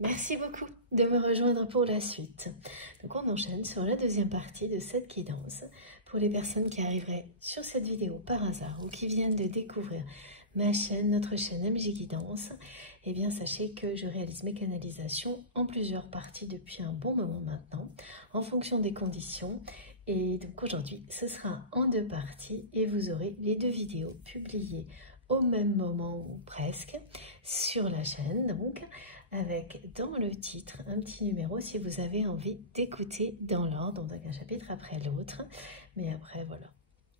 Merci beaucoup de me rejoindre pour la suite. Donc on enchaîne sur la deuxième partie de cette guidance. Pour les personnes qui arriveraient sur cette vidéo par hasard ou qui viennent de découvrir ma chaîne, notre chaîne MJ Guidance, eh bien sachez que je réalise mes canalisations en plusieurs parties depuis un bon moment maintenant, en fonction des conditions. Et donc aujourd'hui, ce sera en 2 parties et vous aurez les 2 vidéos publiées au même moment ou presque sur la chaîne, donc avec dans le titre un petit numéro si vous avez envie d'écouter dans l'ordre, donc un chapitre après l'autre. Mais après voilà,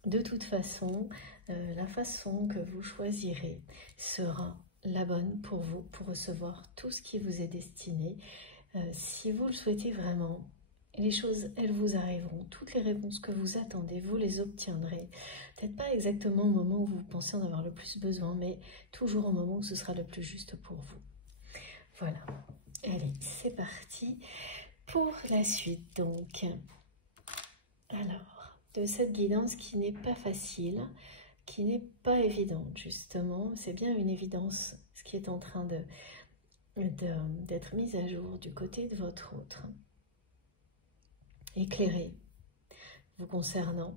de toute façon, la façon que vous choisirez sera la bonne pour vous, pour recevoir tout ce qui vous est destiné. Si vous le souhaitez vraiment, les choses, elles vous arriveront. Toutes les réponses que vous attendez, vous les obtiendrez. Peut-être pas exactement au moment où vous pensez en avoir le plus besoin, mais toujours au moment où ce sera le plus juste pour vous. Voilà. Allez, c'est parti pour la suite. Donc, alors, de cette guidance qui n'est pas facile, qui n'est pas évidente, justement. C'est bien une évidence, ce qui est en train d'être mis à jour du côté de votre autre. Éclairé, vous concernant.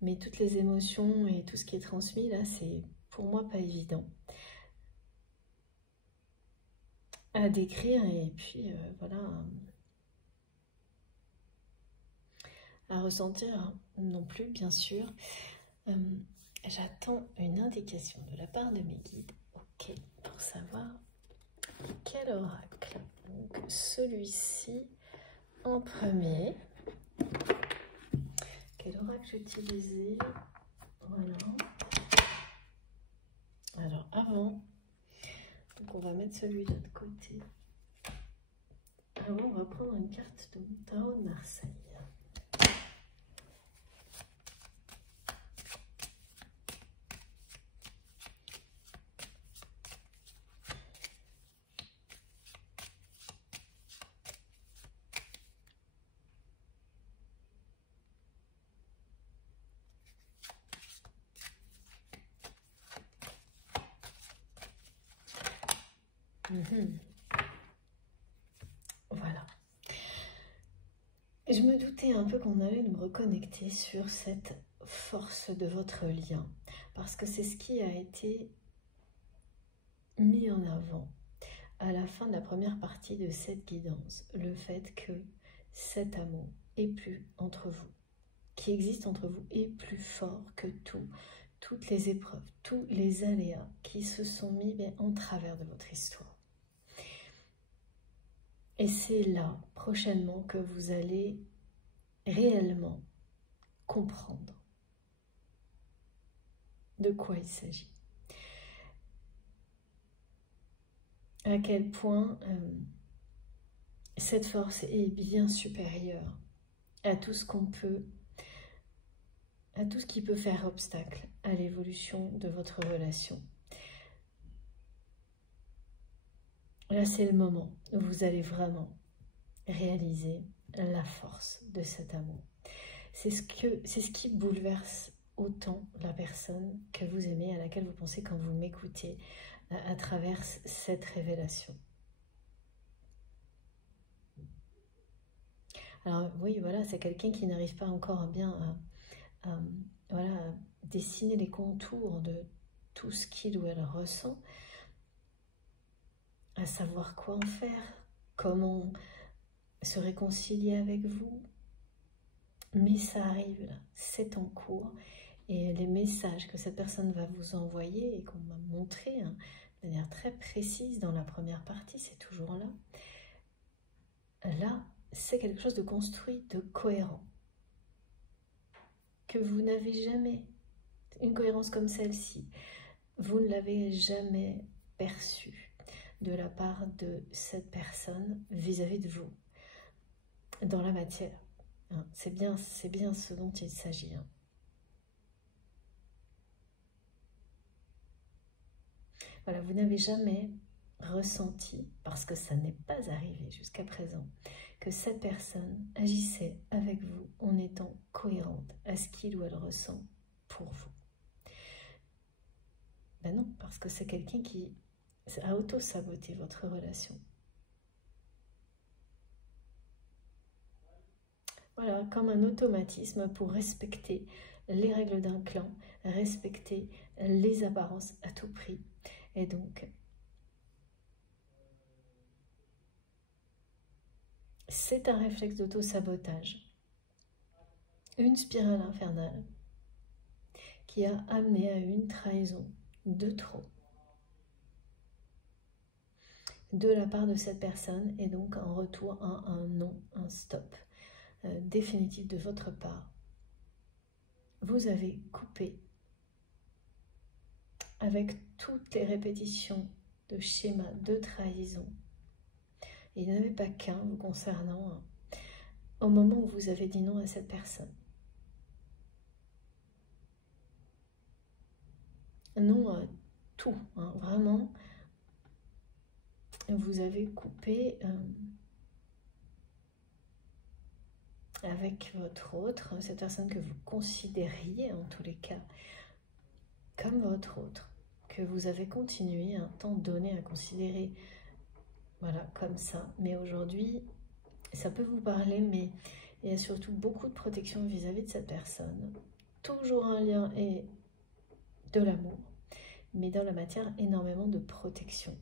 Mais toutes les émotions et tout ce qui est transmis, là, c'est pour moi pas évident à décrire. Et puis, voilà, à ressentir non plus, bien sûr. J'attends une indication de la part de mes guides, ok, pour savoir quel oracle. Donc celui-ci en premier. Quel oracle j'utilisais? Voilà. Alors avant, donc on va mettre celui de l'autre côté. Avant, on va prendre une carte de mon tarot de Marseille. Voilà. Je me doutais un peu qu'on allait nous reconnecter sur cette force de votre lien, parce que c'est ce qui a été mis en avant à la fin de la première partie de cette guidance, le fait que cet amour est plus entre vous, qui existe entre vous, est plus fort que toutes les épreuves, tous les aléas qui se sont mis en travers de votre histoire. Et c'est là, prochainement, que vous allez réellement comprendre de quoi il s'agit. À quel point cette force est bien supérieure à tout ce qu'on peut, à tout ce qui peut faire obstacle à l'évolution de votre relation. Là, c'est le moment où vous allez vraiment réaliser la force de cet amour. C'est ce qui bouleverse autant la personne que vous aimez, à laquelle vous pensez quand vous m'écoutez à travers cette révélation. Alors oui, voilà, c'est quelqu'un qui n'arrive pas encore bien voilà, à dessiner les contours de tout ce qu'il ou elle ressent, à savoir quoi en faire, comment se réconcilier avec vous. Mais ça arrive là, c'est en cours. Et les messages que cette personne va vous envoyer et qu'on m'a montré de manière très précise dans la première partie, c'est toujours là. Là, c'est quelque chose de construit, de cohérent. Que vous n'avez jamais, une cohérence comme celle-ci, vous ne l'avez jamais perçue de la part de cette personne vis-à-vis de vous, dans la matière. C'est bien ce dont il s'agit. Voilà, vous n'avez jamais ressenti, parce que ça n'est pas arrivé jusqu'à présent, que cette personne agissait avec vous en étant cohérente à ce qu'il ou elle ressent pour vous. Ben non, parce que c'est quelqu'un qui à auto-saboter votre relation. Voilà, comme un automatisme pour respecter les règles d'un clan, respecter les apparences à tout prix. Et donc, c'est un réflexe d'auto-sabotage, une spirale infernale qui a amené à une trahison de trop de la part de cette personne, et donc en retour à un non, un stop définitif de votre part. Vous avez coupé avec toutes les répétitions de schémas de trahison. Et il n'y en avait pas qu'un vous concernant au moment où vous avez dit non à cette personne. Non à tout, hein, vraiment. Vous avez coupé avec votre autre, cette personne que vous considériez en tous les cas comme votre autre, que vous avez continué un temps donné à considérer, voilà, comme ça. Mais aujourd'hui, ça peut vous parler, mais il y a surtout beaucoup de protection vis-à-vis de cette personne. Toujours un lien et de l'amour, mais dans la matière, énormément de protection.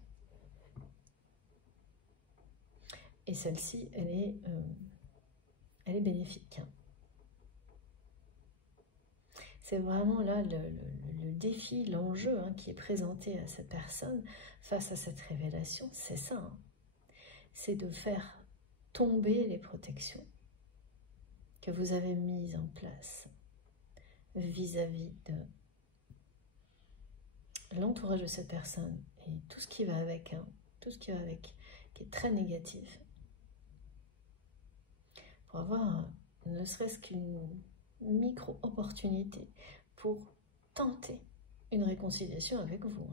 Et celle-ci, elle est bénéfique. C'est vraiment là le défi, l'enjeu qui est présenté à cette personne face à cette révélation, c'est ça. Hein. C'est de faire tomber les protections que vous avez mises en place vis-à-vis de l'entourage de cette personne et tout ce qui va avec, tout ce qui va avec, qui est très négatif, pour avoir ne serait-ce qu'une micro-opportunité pour tenter une réconciliation avec vous.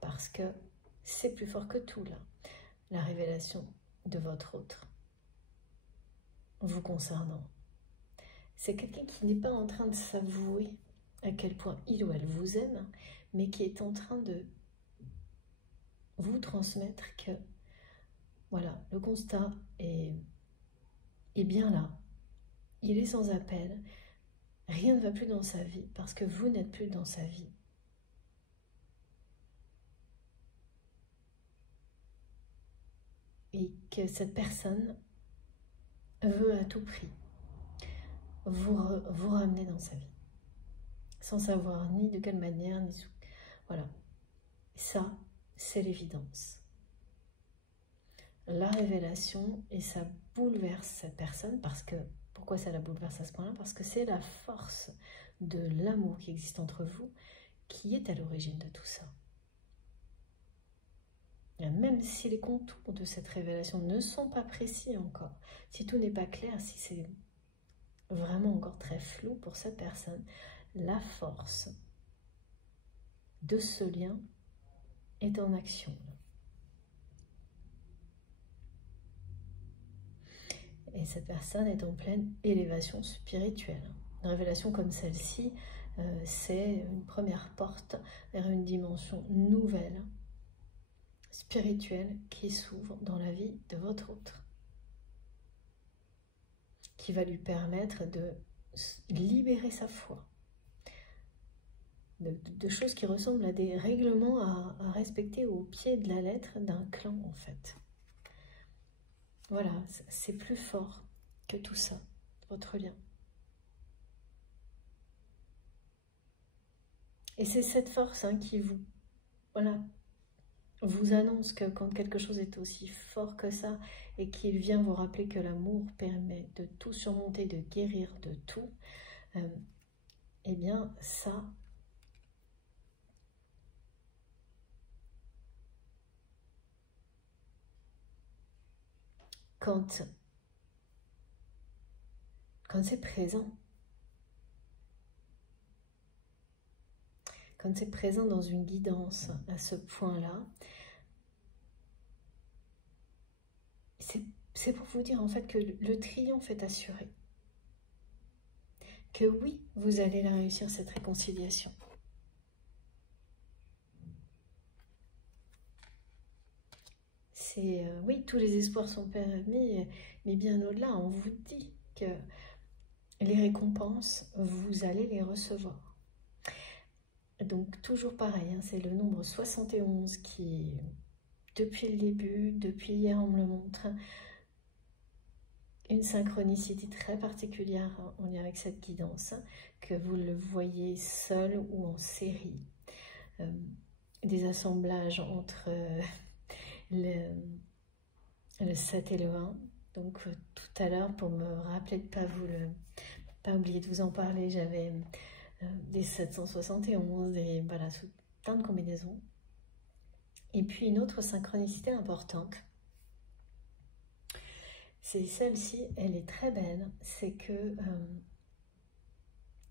Parce que c'est plus fort que tout, là, la révélation de votre autre, vous concernant. C'est quelqu'un qui n'est pas en train de s'avouer à quel point il ou elle vous aime, mais qui est en train de vous transmettre que, voilà, le constat est bien là. Il est sans appel. Rien ne va plus dans sa vie parce que vous n'êtes plus dans sa vie. Et que cette personne veut à tout prix vous ramener dans sa vie. Sans savoir ni de quelle manière, ni sous... Voilà. Ça, c'est l'évidence. La révélation, et ça bouleverse cette personne parce que... Pourquoi ça la bouleverse à ce point-là? Parce que c'est la force de l'amour qui existe entre vous qui est à l'origine de tout ça. Et même si les contours de cette révélation ne sont pas précis encore, si tout n'est pas clair, si c'est vraiment encore très flou pour cette personne, la force de ce lien est en action. Et cette personne est en pleine élévation spirituelle. Une révélation comme celle-ci, c'est une première porte vers une dimension nouvelle, spirituelle, qui s'ouvre dans la vie de votre autre. Qui va lui permettre de libérer sa foi. De choses qui ressemblent à des règlements à respecter au pied de la lettre d'un clan, en fait. Voilà, c'est plus fort que tout ça, votre lien. Et c'est cette force qui vous annonce que quand quelque chose est aussi fort que ça et qu'il vient vous rappeler que l'amour permet de tout surmonter, de guérir de tout, eh bien ça, quand c'est présent, quand c'est présent dans une guidance à ce point-là, c'est pour vous dire en fait que le triomphe est assuré. Que oui, vous allez la réussir, cette réconciliation. oui, tous les espoirs sont permis, mais bien au-delà, on vous dit que les récompenses, vous allez les recevoir. Donc toujours pareil, hein, c'est le nombre 71 qui, depuis le début, depuis hier on me le montre, une synchronicité très particulière en lien avec cette guidance, que vous le voyez seul ou en série. Des assemblages entre le 7 et le 1. Donc tout à l'heure, pour me rappeler de pas oublier de vous en parler, j'avais des 771, voilà, plein de combinaisons. Et puis une autre synchronicité importante, c'est celle-ci, elle est très belle, c'est que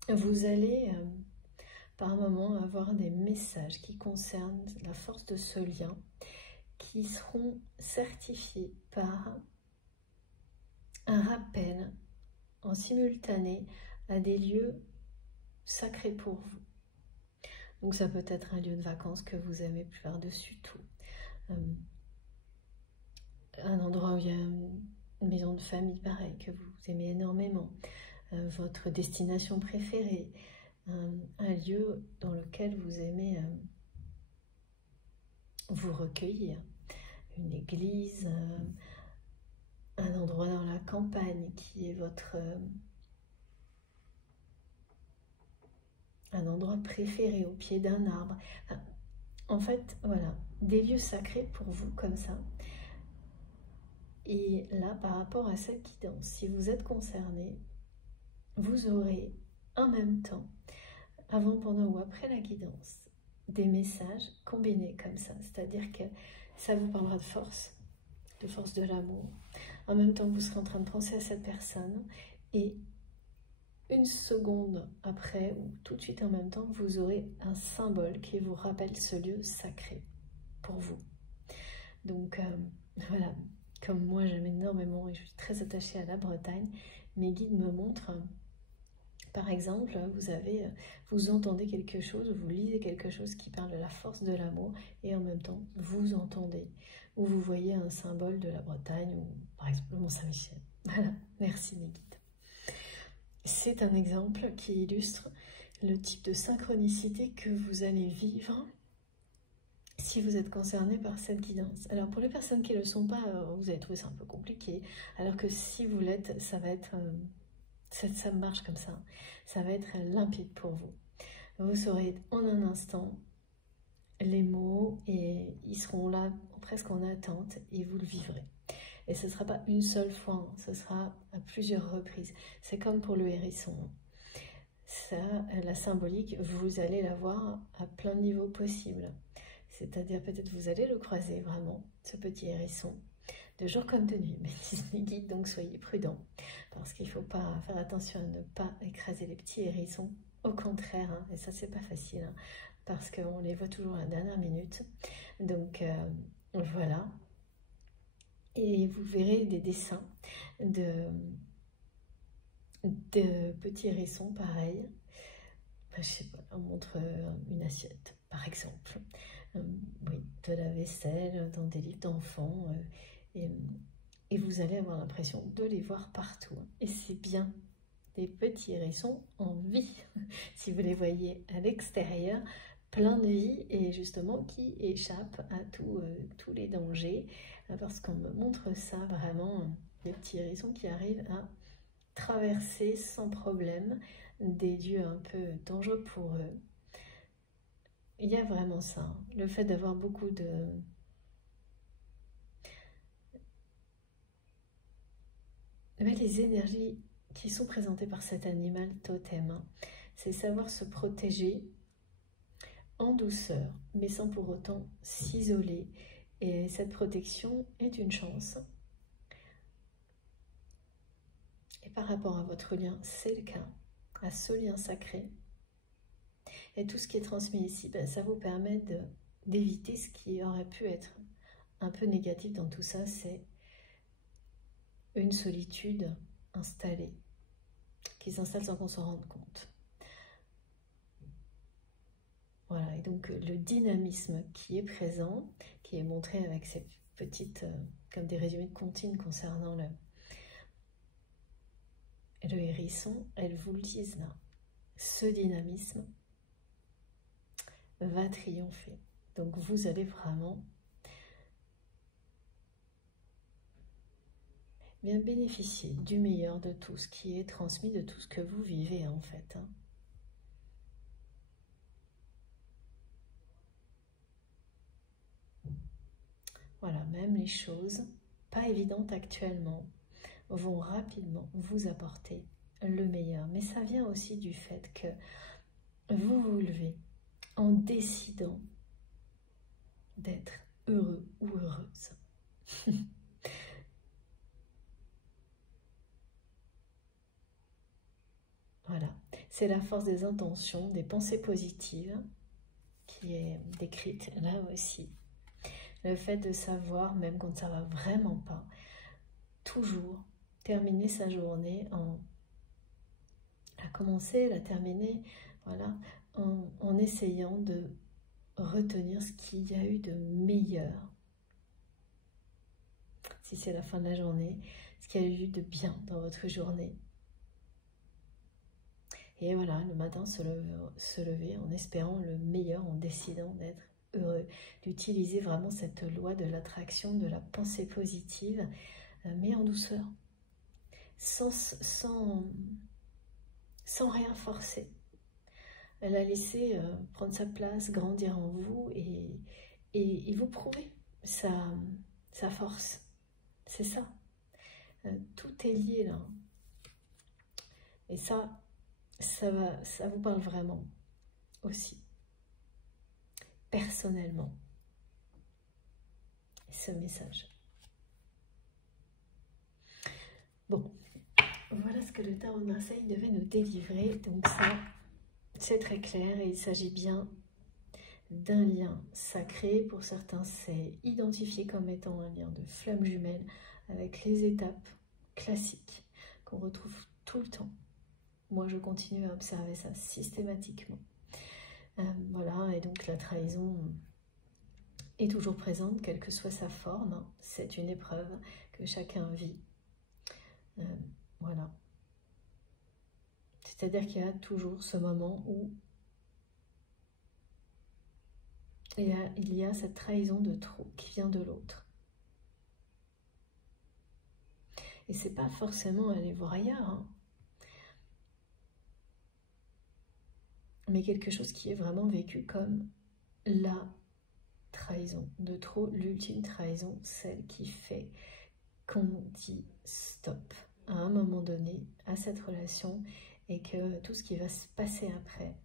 vous allez par moment avoir des messages qui concernent la force de ce lien, qui seront certifiés par un rappel en simultané à des lieux sacrés pour vous. Donc ça peut être un lieu de vacances que vous aimez plus par-dessus tout, un endroit où il y a une maison de famille pareil que vous aimez énormément, votre destination préférée, un lieu dans lequel vous aimez vous recueillir, une église, un endroit dans la campagne qui est votre un endroit préféré au pied d'un arbre. Enfin, en fait, voilà, des lieux sacrés pour vous comme ça. Et là, par rapport à cette guidance, si vous êtes concerné, vous aurez en même temps, avant, pendant ou après la guidance, des messages combinés comme ça. C'est-à-dire que ça vous parlera de force de l'amour. En même temps, vous serez en train de penser à cette personne et une seconde après, ou tout de suite en même temps, vous aurez un symbole qui vous rappelle ce lieu sacré pour vous. Donc voilà, comme moi j'aime énormément et je suis très attachée à la Bretagne, mes guides me montrent, par exemple, vous entendez quelque chose, vous lisez quelque chose qui parle de la force de l'amour et en même temps vous entendez ou vous voyez un symbole de la Bretagne ou par exemple le Mont-Saint-Michel. Voilà, merci mes guides. C'est un exemple qui illustre le type de synchronicité que vous allez vivre si vous êtes concerné par cette guidance. Alors pour les personnes qui ne le sont pas, vous allez trouver ça un peu compliqué, alors que si vous l'êtes, ça va être, ça marche comme ça, ça va être limpide pour vous. Vous saurez en un instant les mots et ils seront là presque en attente et vous le vivrez. Et ce ne sera pas une seule fois, ce sera à plusieurs reprises. C'est comme pour le hérisson. Ça, la symbolique, vous allez la voir à plein de niveaux possibles. C'est-à-dire peut-être vous allez le croiser vraiment, ce petit hérisson, de jour comme de nuit. Mais disent mes guides, donc soyez prudents, parce qu'il ne faut pas faire attention à ne pas écraser les petits hérissons. Au contraire, hein, et ça c'est pas facile, hein, parce qu'on les voit toujours à la dernière minute. Donc voilà. Et vous verrez des dessins de petits hérissons pareils. Je sais pas, on montre une assiette, par exemple. Oui, de la vaisselle, dans des livres d'enfants. Et vous allez avoir l'impression de les voir partout. Et c'est bien, des petits hérissons en vie. Si vous les voyez à l'extérieur, plein de vie et justement qui échappent à tous les dangers. Parce qu'on me montre ça vraiment, des petits hérissons qui arrivent à traverser sans problème des lieux un peu dangereux pour eux. Il y a vraiment ça, le fait d'avoir beaucoup de... Mais les énergies qui sont présentées par cet animal totem, c'est savoir se protéger en douceur, mais sans pour autant s'isoler. Et cette protection est une chance. Et par rapport à votre lien, c'est le cas, à ce lien sacré. Et tout ce qui est transmis ici, ben, ça vous permet d'éviter ce qui aurait pu être un peu négatif dans tout ça, c'est une solitude installée, qui s'installe sans qu'on s'en rende compte. Voilà, et donc le dynamisme qui est présent, qui est montré avec ces petites, comme des résumés de comptines concernant le hérisson. Elles vous le disent là. Ce dynamisme va triompher. Donc vous allez vraiment bien bénéficier du meilleur de tout ce qui est transmis, de tout ce que vous vivez en fait. Voilà, même les choses pas évidentes actuellement vont rapidement vous apporter le meilleur. Mais ça vient aussi du fait que vous vous levez en décidant d'être heureux ou heureuse. Voilà, c'est la force des intentions, des pensées positives qui est décrite là aussi. Le fait de savoir, même quand ça va vraiment pas, toujours terminer sa journée à commencer, la terminer, voilà, en essayant de retenir ce qu'il y a eu de meilleur. Si c'est la fin de la journée, ce qu'il y a eu de bien dans votre journée. Et voilà, le matin, se lever en espérant le meilleur, en décidant d'être heureux, d'utiliser vraiment cette loi de l'attraction, de la pensée positive, mais en douceur, sans rien forcer. La laisser prendre sa place, grandir en vous et vous prouver sa force. C'est ça. Tout est lié là. Et ça vous parle vraiment aussi, personnellement, ce message. Bon, voilà ce que le Tarot de Marseille devait nous délivrer. Donc ça, c'est très clair et il s'agit bien d'un lien sacré. Pour certains, c'est identifié comme étant un lien de flamme jumelle avec les étapes classiques qu'on retrouve tout le temps. Moi, je continue à observer ça systématiquement. Voilà, et donc la trahison est toujours présente, quelle que soit sa forme. C'est une épreuve que chacun vit. Voilà. C'est-à-dire qu'il y a toujours ce moment où il y a cette trahison de trop qui vient de l'autre. Et c'est pas forcément aller voir ailleurs, hein. Mais quelque chose qui est vraiment vécu comme la trahison de trop, l'ultime trahison, celle qui fait qu'on dit stop à un moment donné à cette relation et que tout ce qui va se passer après,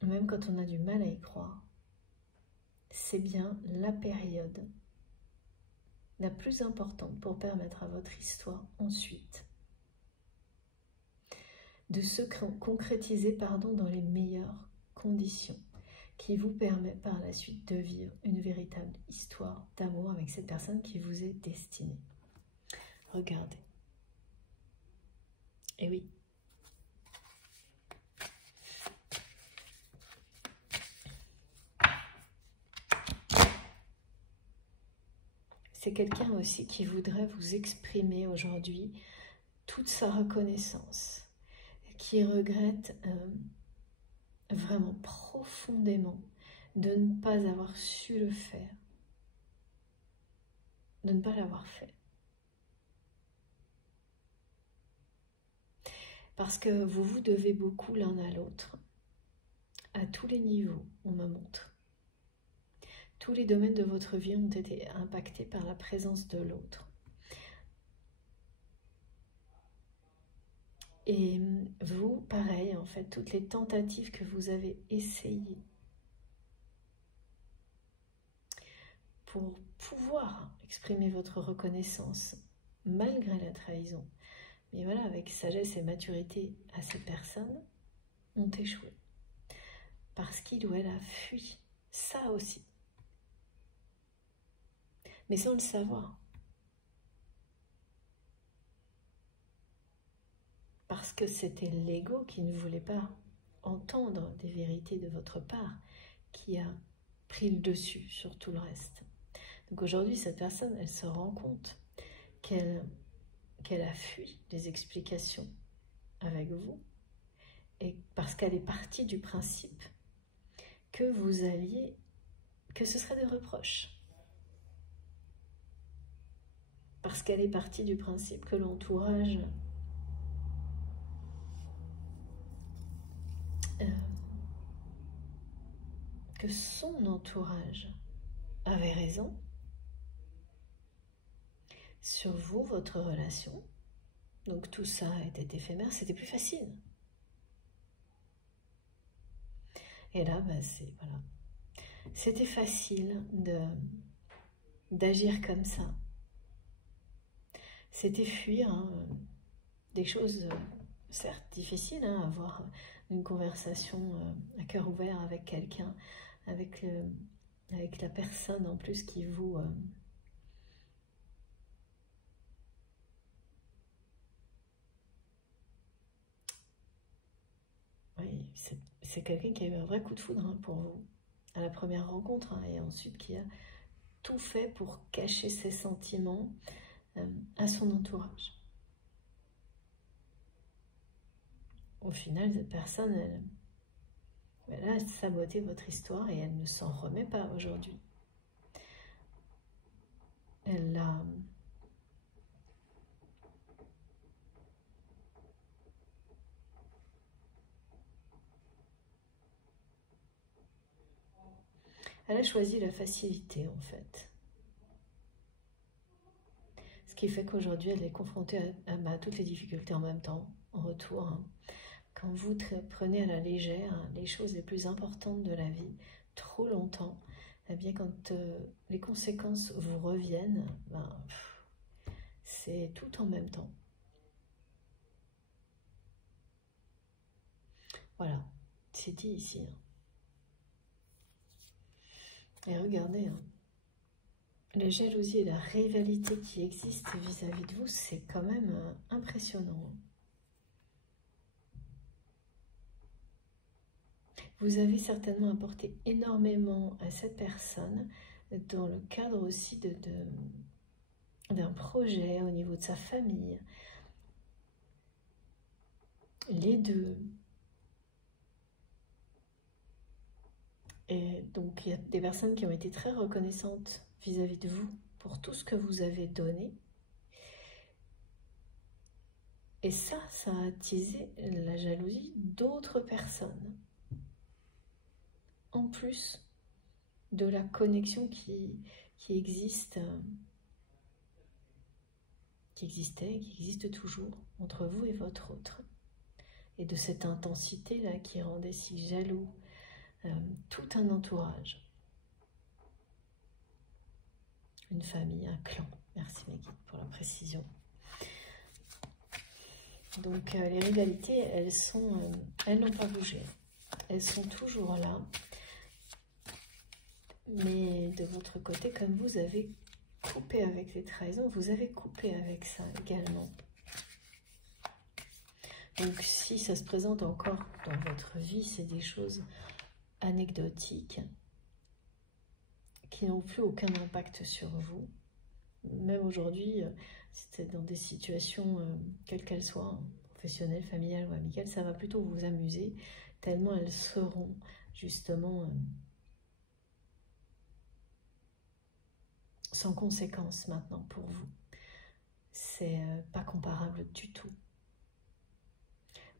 même quand on a du mal à y croire, c'est bien la période la plus importante pour permettre à votre histoire ensuite de se concrétiser dans les meilleures conditions qui vous permet par la suite de vivre une véritable histoire d'amour avec cette personne qui vous est destinée. Regardez. Et oui. C'est quelqu'un aussi qui voudrait vous exprimer aujourd'hui toute sa reconnaissance, qui regrette vraiment profondément de ne pas avoir su le faire, de ne pas l'avoir fait. Parce que vous vous devez beaucoup l'un à l'autre, à tous les niveaux, on me montre. Tous les domaines de votre vie ont été impactés par la présence de l'autre. Et vous, pareil, en fait, toutes les tentatives que vous avez essayées pour pouvoir exprimer votre reconnaissance malgré la trahison, mais voilà, avec sagesse et maturité à cette personne, ont échoué. Parce qu'il ou elle a fui, ça aussi. Mais sans le savoir. Parce que c'était l'ego qui ne voulait pas entendre des vérités de votre part, qui a pris le dessus sur tout le reste. Donc aujourd'hui, cette personne, elle se rend compte qu'elle a fui des explications avec vous, et parce qu'elle est partie du principe que ce serait des reproches. Parce qu'elle est partie du principe que l'entourage que son entourage avait raison sur vous, votre relation. Donc tout ça était éphémère, c'était plus facile. Et là, voilà. C'était facile d'agir comme ça. C'était fuir des choses, certes difficiles, avoir une conversation à cœur ouvert avec quelqu'un, avec la personne en plus qui vous... oui, c'est quelqu'un qui a eu un vrai coup de foudre pour vous, à la première rencontre, et ensuite qui a tout fait pour cacher ses sentiments à son entourage. Au final, cette personne, elle a saboté votre histoire et elle ne s'en remet pas aujourd'hui. Elle a... Elle a choisi la facilité, en fait. Ce qui fait qu'aujourd'hui, elle est confrontée à toutes les difficultés en même temps, en retour. Quand vous prenez à la légère les choses les plus importantes de la vie, trop longtemps, eh bien quand les conséquences vous reviennent, c'est tout en même temps. Voilà, c'est dit ici. Et regardez, la jalousie et la rivalité qui existent vis-à-vis de vous, c'est quand même impressionnant. Vous avez certainement apporté énormément à cette personne dans le cadre aussi d'un projet au niveau de sa famille. Les deux. Et donc, il y a des personnes qui ont été très reconnaissantes vis-à-vis de vous pour tout ce que vous avez donné. Et ça a attisé la jalousie d'autres personnes. En plus de la connexion qui existait, qui existe toujours entre vous et votre autre. Et de cette intensité-là qui rendait si jaloux tout un entourage. Une famille, un clan. Merci mes guides pour la précision. Donc les rivalités, elles n'ont pas bougé. Elles sont toujours là. Mais de votre côté, comme vous avez coupé avec les trahisons, vous avez coupé avec ça également. Donc si ça se présente encore dans votre vie, c'est des choses anecdotiques qui n'ont plus aucun impact sur vous. Même aujourd'hui, c'est dans des situations, quelles qu'elles soient, professionnelles, familiales ou amicales, ça va plutôt vous amuser, tellement elles seront justement sans conséquence maintenant pour vous. C'est pas comparable du tout.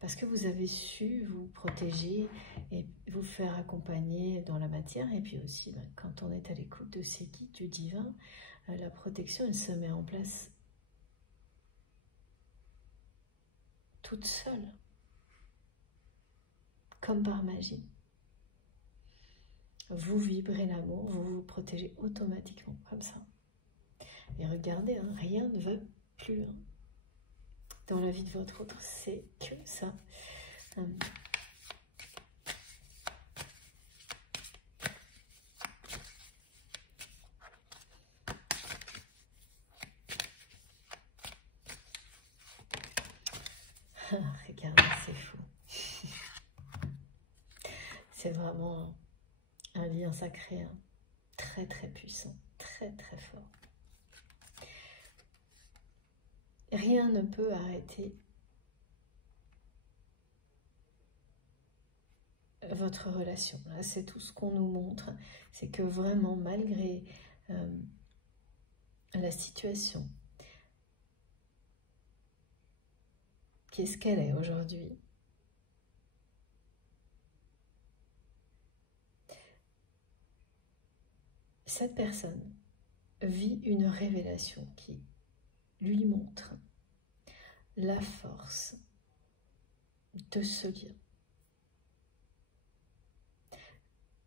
Parce que vous avez su vous protéger et vous faire accompagner dans la matière. Et puis aussi, quand on est à l'écoute de ces guides du divin, la protection, elle se met en place toute seule, comme par magie. Vous vibrez l'amour, vous vous protégez automatiquement, comme ça. Et regardez, rien ne va plus dans la vie de votre autre, c'est que ça. Regardez, c'est fou. C'est vraiment un lien lien sacré, hein, très très puissant, très très fort. Rien ne peut arrêter votre relation. Là, c'est tout ce qu'on nous montre, c'est que vraiment, malgré la situation, qu'est-ce qu'elle est aujourd'hui, cette personne vit une révélation qui lui montre la force de ce lien.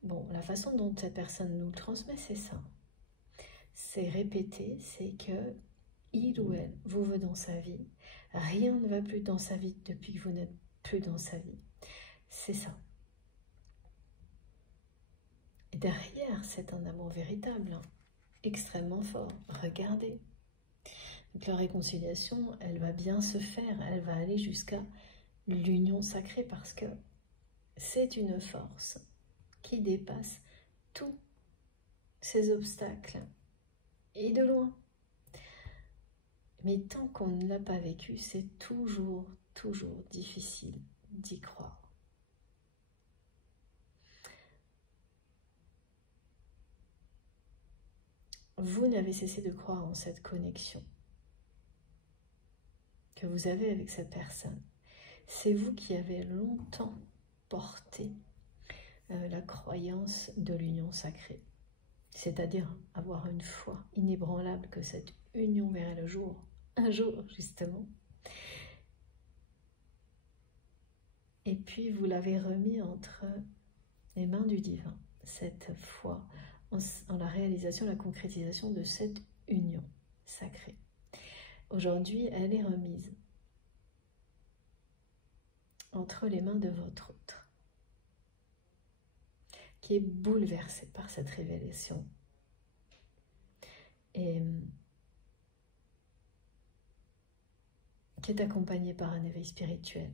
Bon, la façon dont cette personne nous le transmet, c'est ça. C'est répété, c'est que il ou elle vous veut dans sa vie. Rien ne va plus dans sa vie depuis que vous n'êtes plus dans sa vie. C'est ça. Et derrière, c'est un amour véritable, hein, extrêmement fort. Regardez. Donc la réconciliation, elle va bien se faire. Elle va aller jusqu'à l'union sacrée parce que c'est une force qui dépasse tous ces obstacles et de loin. Mais tant qu'on ne l'a pas vécu, c'est toujours difficile d'y croire. Vous n'avez cessé de croire en cette connexion que vous avez avec cette personne. C'est vous qui avez longtemps porté la croyance de l'union sacrée. C'est-à-dire avoir une foi inébranlable que cette union verrait le jour, un jour justement. Et puis vous l'avez remis entre les mains du divin, cette foi en la réalisation, la concrétisation de cette union sacrée. Aujourd'hui, elle est remise entre les mains de votre autre, qui est bouleversé par cette révélation. Et qui est accompagné par un éveil spirituel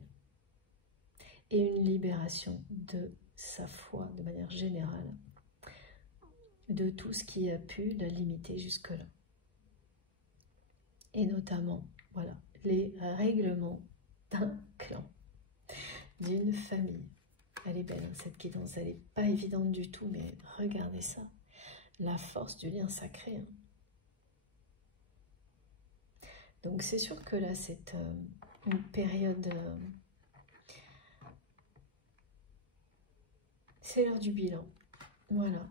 et une libération de sa foi de manière générale, de tout ce qui a pu la limiter jusque-là. Et notamment, voilà, les règlements d'un clan, d'une famille. Elle est belle, hein, cette guidance, elle n'est pas évidente du tout, mais regardez ça, la force du lien sacré. Hein. Donc c'est sûr que là, c'est une période... c'est l'heure du bilan. Voilà.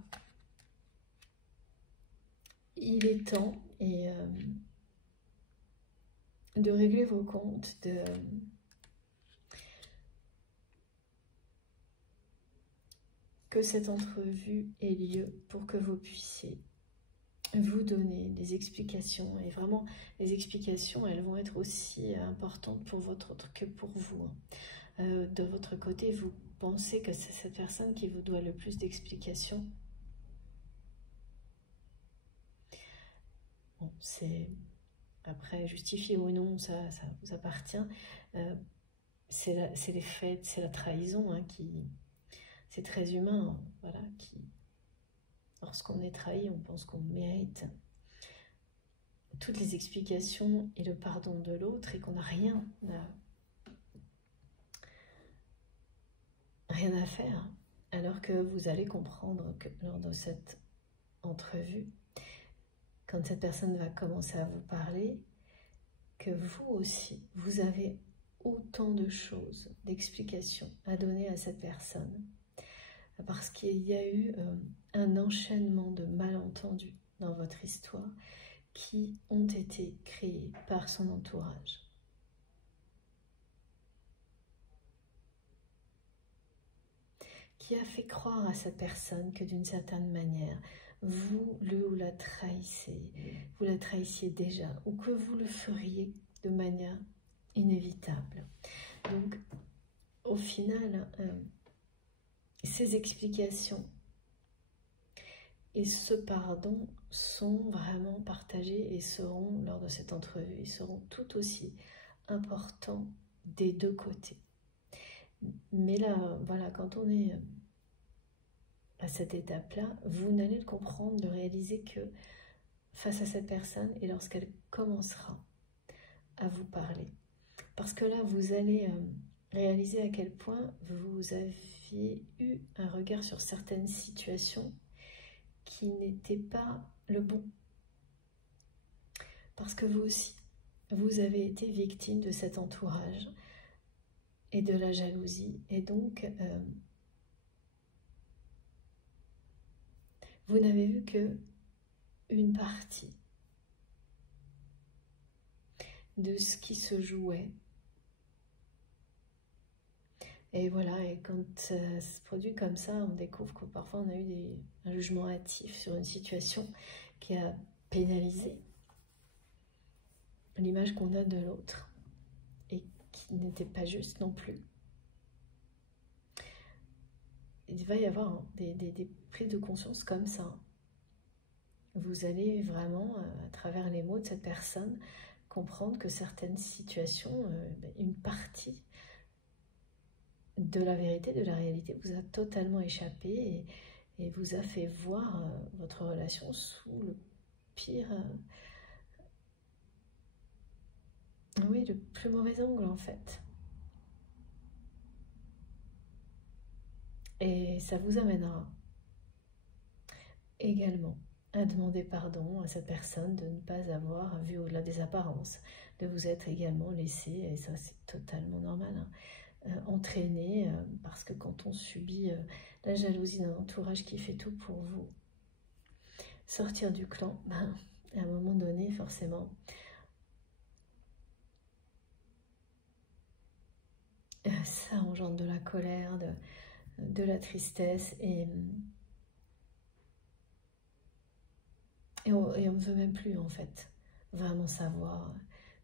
Il est temps de régler vos comptes, que cette entrevue ait lieu pour que vous puissiez vous donner des explications. Et vraiment, les explications, elles vont être aussi importantes pour votre autre que pour vous. De votre côté, vous pensez que c'est cette personne qui vous doit le plus d'explications. Bon, c'est... Après, justifier ou non, ça vous appartient. C'est les faits, c'est la trahison, hein, qui... C'est très humain, hein, voilà, qui... Lorsqu'on est trahi, on pense qu'on mérite toutes les explications et le pardon de l'autre et qu'on n'a rien à faire, alors que vous allez comprendre que lors de cette entrevue, quand cette personne va commencer à vous parler, que vous aussi, vous avez autant de choses, d'explications à donner à cette personne, parce qu'il y a eu un enchaînement de malentendus dans votre histoire qui ont été créés par son entourage. Qui a fait croire à cette personne que d'une certaine manière, vous le ou la trahissez, vous la trahissiez déjà, ou que vous le feriez de manière inévitable. Donc, au final, ces explications et ce pardon sont vraiment partagés et seront, lors de cette entrevue, ils seront tout aussi importants des deux côtés. Mais là, voilà, quand on est à cette étape-là, vous n'allez le comprendre, le réaliser que face à cette personne et lorsqu'elle commencera à vous parler. Parce que là, vous allez réaliser à quel point vous aviez eu un regard sur certaines situations qui n'étaient pas le bon. Parce que vous aussi, vous avez été victime de cet entourage et de la jalousie. Et donc, vous n'avez vu que une partie de ce qui se jouait. Et voilà, et quand ça se produit comme ça, on découvre que parfois on a eu un jugement hâtif sur une situation qui a pénalisé l'image qu'on a de l'autre et qui n'était pas juste non plus. Il va y avoir des prises de conscience comme ça. Vous allez vraiment, à travers les mots de cette personne, comprendre que certaines situations, une partie de la vérité, de la réalité, vous a totalement échappé et vous a fait voir votre relation sous le pire, oui, le plus mauvais angle en fait. Et ça vous amènera également à demander pardon à cette personne de ne pas avoir vu au-delà des apparences, de vous être également laissé, et ça c'est totalement normal, hein, entraîné, parce que quand on subit la jalousie d'un entourage qui fait tout pour vous sortir du clan, ben, à un moment donné, forcément, ça engendre de la colère, de la tristesse, et on ne veut même plus, en fait, vraiment savoir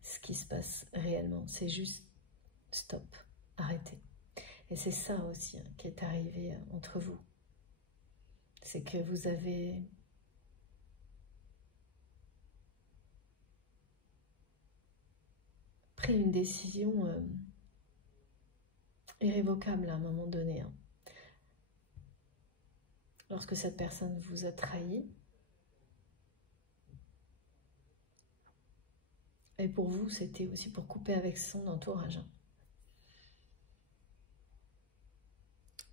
ce qui se passe réellement. C'est juste stop, arrêtez. Et c'est ça aussi, hein, qui est arrivé entre vous. C'est que vous avez pris une décision irrévocable à un moment donné, hein. Lorsque cette personne vous a trahi, et pour vous, c'était aussi pour couper avec son entourage, hein.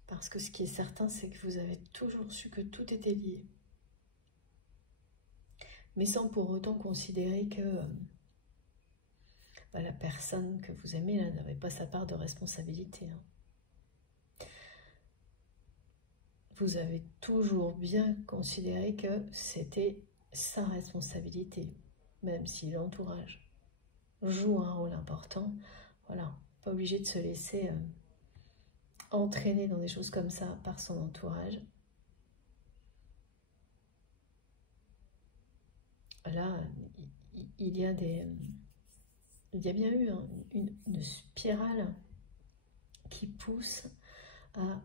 Parce que ce qui est certain, c'est que vous avez toujours su que tout était lié. Mais sans pour autant considérer que la personne que vous aimez là n'avait pas sa part de responsabilité, hein. Vous avez toujours bien considéré que c'était sa responsabilité, même si l'entourage joue un rôle important. Voilà, pas obligé de se laisser entraîner dans des choses comme ça par son entourage. Là, il y a bien eu une spirale qui pousse à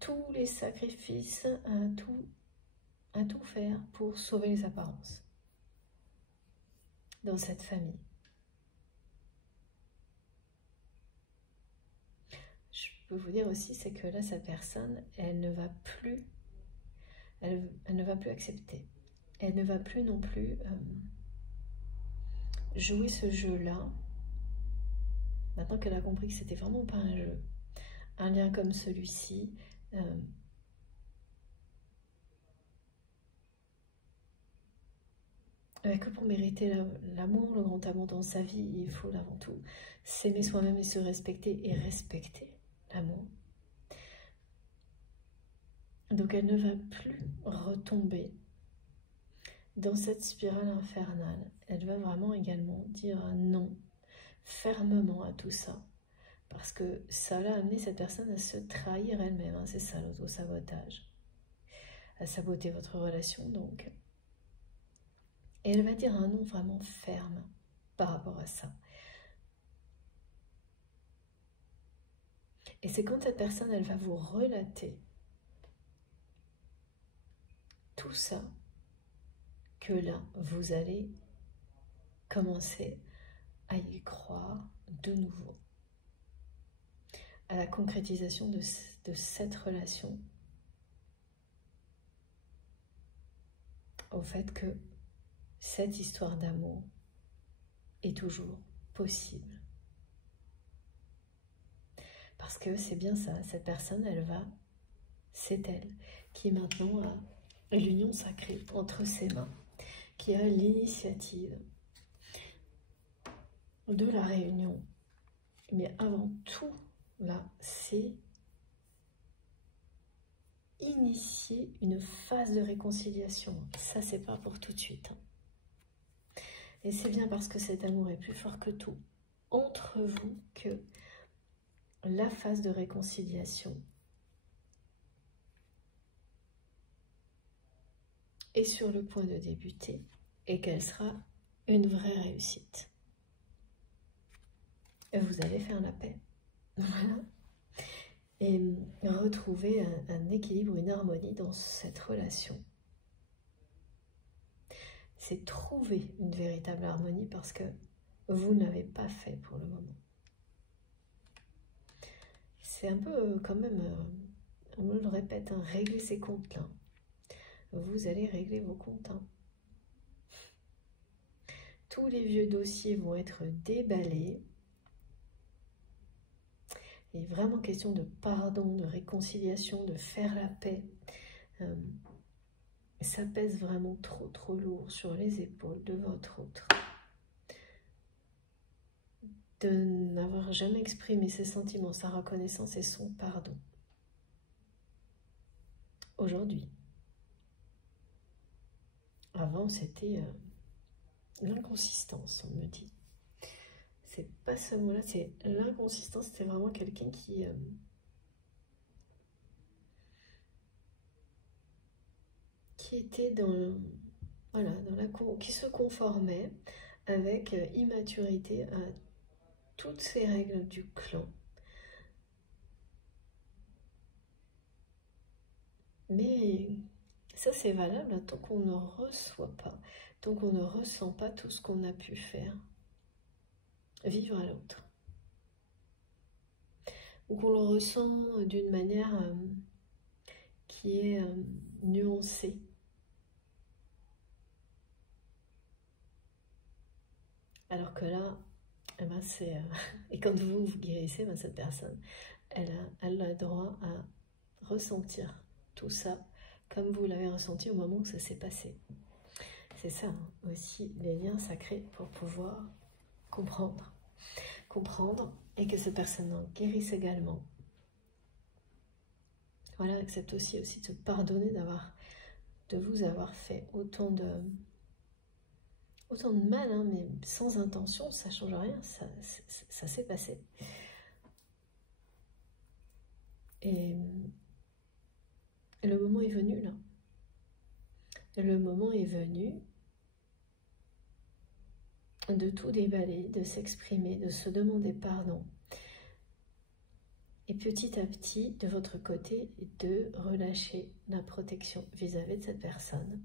tous les sacrifices, à tout faire pour sauver les apparences dans cette famille. Je peux vous dire aussi, c'est que là, cette personne, elle ne va plus accepter. Elle ne va plus non plus jouer ce jeu-là. Maintenant qu'elle a compris que c'était vraiment pas un jeu, un lien comme celui-ci, que pour mériter l'amour, le grand amour dans sa vie, il faut avant tout s'aimer soi-même et se respecter et respecter l'amour. Donc elle ne va plus retomber dans cette spirale infernale. Elle va vraiment également dire non fermement à tout ça. Parce que ça l'a amené cette personne à se trahir elle-même, hein, c'est ça l'auto-sabotage. À saboter votre relation donc. Et elle va dire un non vraiment ferme par rapport à ça. Et c'est quand cette personne, elle va vous relater tout ça, que là, vous allez commencer à y croire de nouveau, à la concrétisation de cette relation, au fait que cette histoire d'amour est toujours possible. Parce que c'est bien ça, cette personne, c'est elle qui maintenant a l'union sacrée entre ses mains, qui a l'initiative de la réunion. Mais avant tout, là, c'est initier une phase de réconciliation. Ça, c'est pas pour tout de suite. Et c'est bien parce que cet amour est plus fort que tout entre vous que la phase de réconciliation est sur le point de débuter et qu'elle sera une vraie réussite. Et vous allez faire la paix. Voilà. Et retrouver un équilibre, une harmonie dans cette relation. C'est trouver une véritable harmonie parce que vous ne l'avez pas fait pour le moment. C'est un peu quand même, on le répète, hein, régler ses comptes là. Vous allez régler vos comptes. Hein. Tous les vieux dossiers vont être déballés. Il est vraiment question de pardon, de réconciliation, de faire la paix. Ça pèse vraiment trop lourd sur les épaules de votre autre. De n'avoir jamais exprimé ses sentiments, sa reconnaissance et son pardon. Aujourd'hui. Avant, c'était l'inconsistance, on me dit. C'est pas ce mot-là, c'est l'inconsistance. C'était vraiment quelqu'un qui était dans, voilà, qui se conformait avec immaturité à toutes ces règles du clan. Mais ça, c'est valable tant qu'on ne reçoit pas, tant qu'on ne ressent pas tout ce qu'on a pu faire vivre à l'autre. Ou qu'on le ressent d'une manière qui est nuancée. Alors que là, eh ben et quand vous guérissez, ben cette personne, elle a le droit à ressentir tout ça comme vous l'avez ressenti au moment où ça s'est passé. C'est ça hein, aussi, les liens sacrés pour pouvoir comprendre et que cette personne en guérisse également. Voilà, accepte aussi de se pardonner de vous avoir fait autant de mal, hein, mais sans intention, ça ne change rien, ça s'est passé. Et le moment est venu, là. Le moment est venu de tout déballer, de s'exprimer, de se demander pardon. Et petit à petit, de votre côté, de relâcher la protection vis-à-vis de cette personne.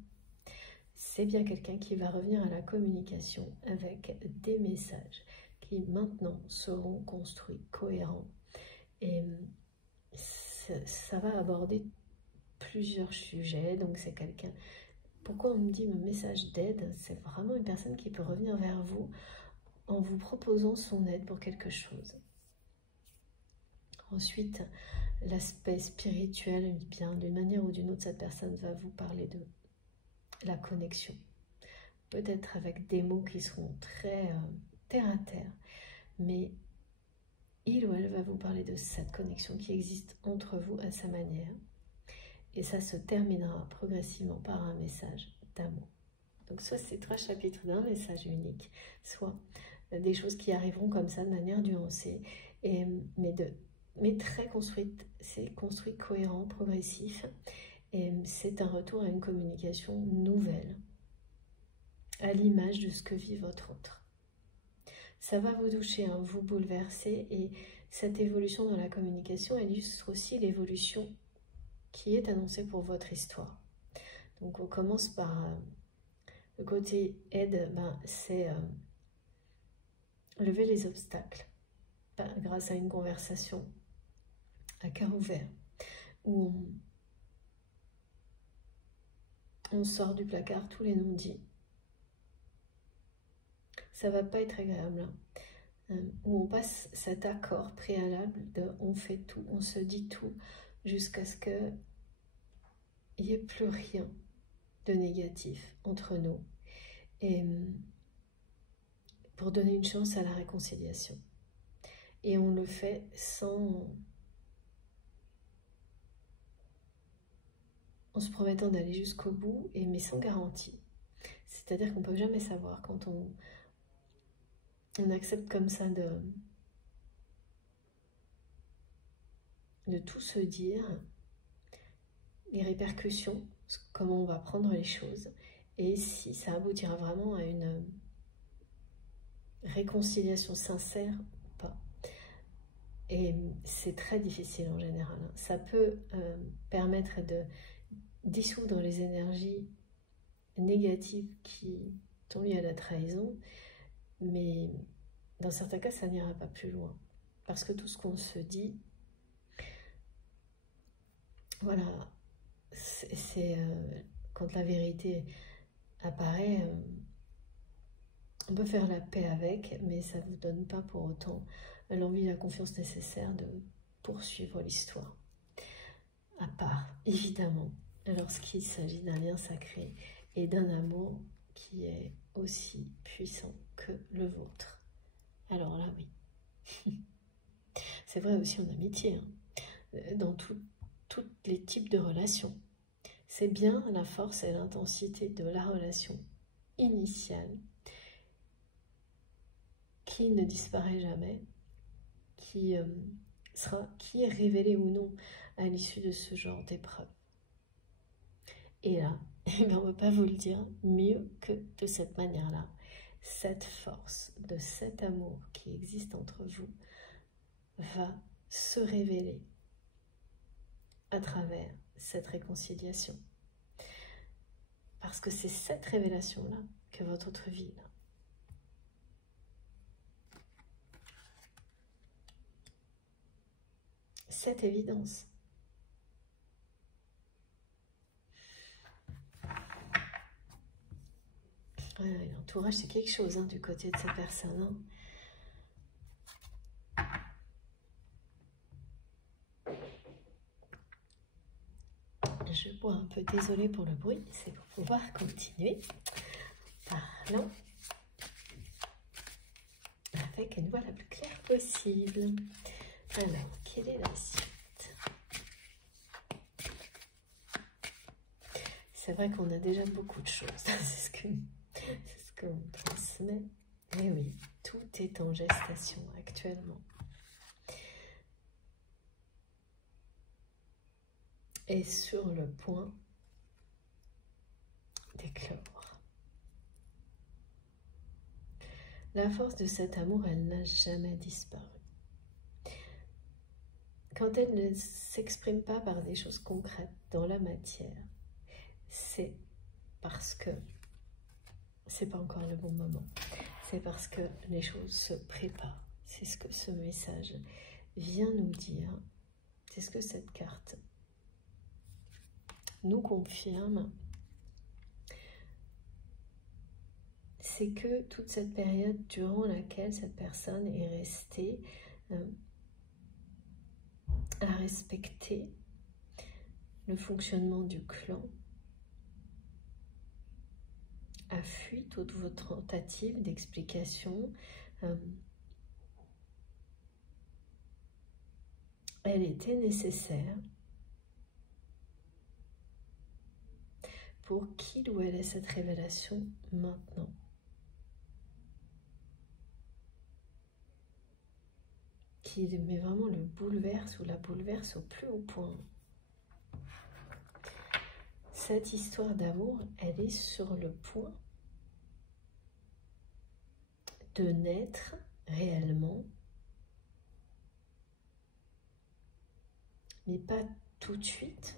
C'est bien quelqu'un qui va revenir à la communication avec des messages qui maintenant seront construits, cohérents. Et ça va aborder plusieurs sujets, donc c'est quelqu'un... Pourquoi on me dit un message d'aide? C'est vraiment une personne qui peut revenir vers vous en vous proposant son aide pour quelque chose. Ensuite, l'aspect spirituel, bien d'une manière ou d'une autre, cette personne va vous parler de la connexion. Peut-être avec des mots qui seront très terre à terre, mais il ou elle va vous parler de cette connexion qui existe entre vous à sa manière. Et ça se terminera progressivement par un message d'amour. Donc soit c'est 3 chapitres d'un message unique, soit des choses qui arriveront comme ça de manière nuancée, mais très construite, c'est construit cohérent, progressif, et c'est un retour à une communication nouvelle, à l'image de ce que vit votre autre. Ça va vous toucher, hein, vous bouleverser, et cette évolution dans la communication illustre aussi l'évolution qui est annoncée pour votre histoire. Donc on commence par le côté aide, c'est lever les obstacles grâce à une conversation à cœur ouvert, où on sort du placard tous les non-dits. Ça va pas être agréable, hein. Où on passe cet accord préalable de on fait tout, on se dit tout, jusqu'à ce qu'il n'y ait plus rien de négatif entre nous, et pour donner une chance à la réconciliation. Et on le fait en se promettant d'aller jusqu'au bout, mais sans garantie. C'est-à-dire qu'on ne peut jamais savoir quand on accepte comme ça de tout se dire, les répercussions, comment on va prendre les choses, et si ça aboutira vraiment à une réconciliation sincère ou pas. Et c'est très difficile en général. Ça peut permettre de dissoudre les énergies négatives qui sont liées à la trahison, mais dans certains cas, ça n'ira pas plus loin. Parce que tout ce qu'on se dit, voilà, c'est quand la vérité apparaît, on peut faire la paix avec, mais ça ne vous donne pas pour autant l'envie et la confiance nécessaire de poursuivre l'histoire. À part, évidemment, lorsqu'il s'agit d'un lien sacré et d'un amour qui est aussi puissant que le vôtre. Alors là, oui. C'est vrai aussi en amitié, hein. Dans tous les types de relations. C'est bien la force et l'intensité de la relation initiale qui ne disparaît jamais, qui est révélée ou non à l'issue de ce genre d'épreuve. Et là, on ne peut pas vous le dire mieux que de cette manière-là. Cette force de cet amour qui existe entre vous va se révéler à travers cette réconciliation. Parce que c'est cette révélation-là que votre autre vie là. Cette évidence. Ouais, l'entourage, c'est quelque chose hein, du côté de ces personnes. Hein. Je bois un peu, désolée pour le bruit, c'est pour pouvoir continuer parlant avec une voix la plus claire possible. Alors, quelle est la suite? C'est vrai qu'on a déjà beaucoup de choses, c'est ce qu'on transmet. Mais oui, tout est en gestation actuellement. Et sur le point d'éclore. La force de cet amour, elle n'a jamais disparu. Quand elle ne s'exprime pas par des choses concrètes dans la matière, c'est parce que c'est pas encore le bon moment. C'est parce que les choses se préparent. C'est ce que ce message vient nous dire. C'est ce que cette carte nous confirme. C'est que toute cette période durant laquelle cette personne est restée à respecter le fonctionnement du clan, a fui toutes vos tentatives d'explication. Elle était nécessaire pour qu'il ou elle ait cette révélation maintenant. Qui met vraiment le bouleverse ou la bouleverse au plus haut point. Cette histoire d'amour, elle est sur le point de naître réellement, mais pas tout de suite.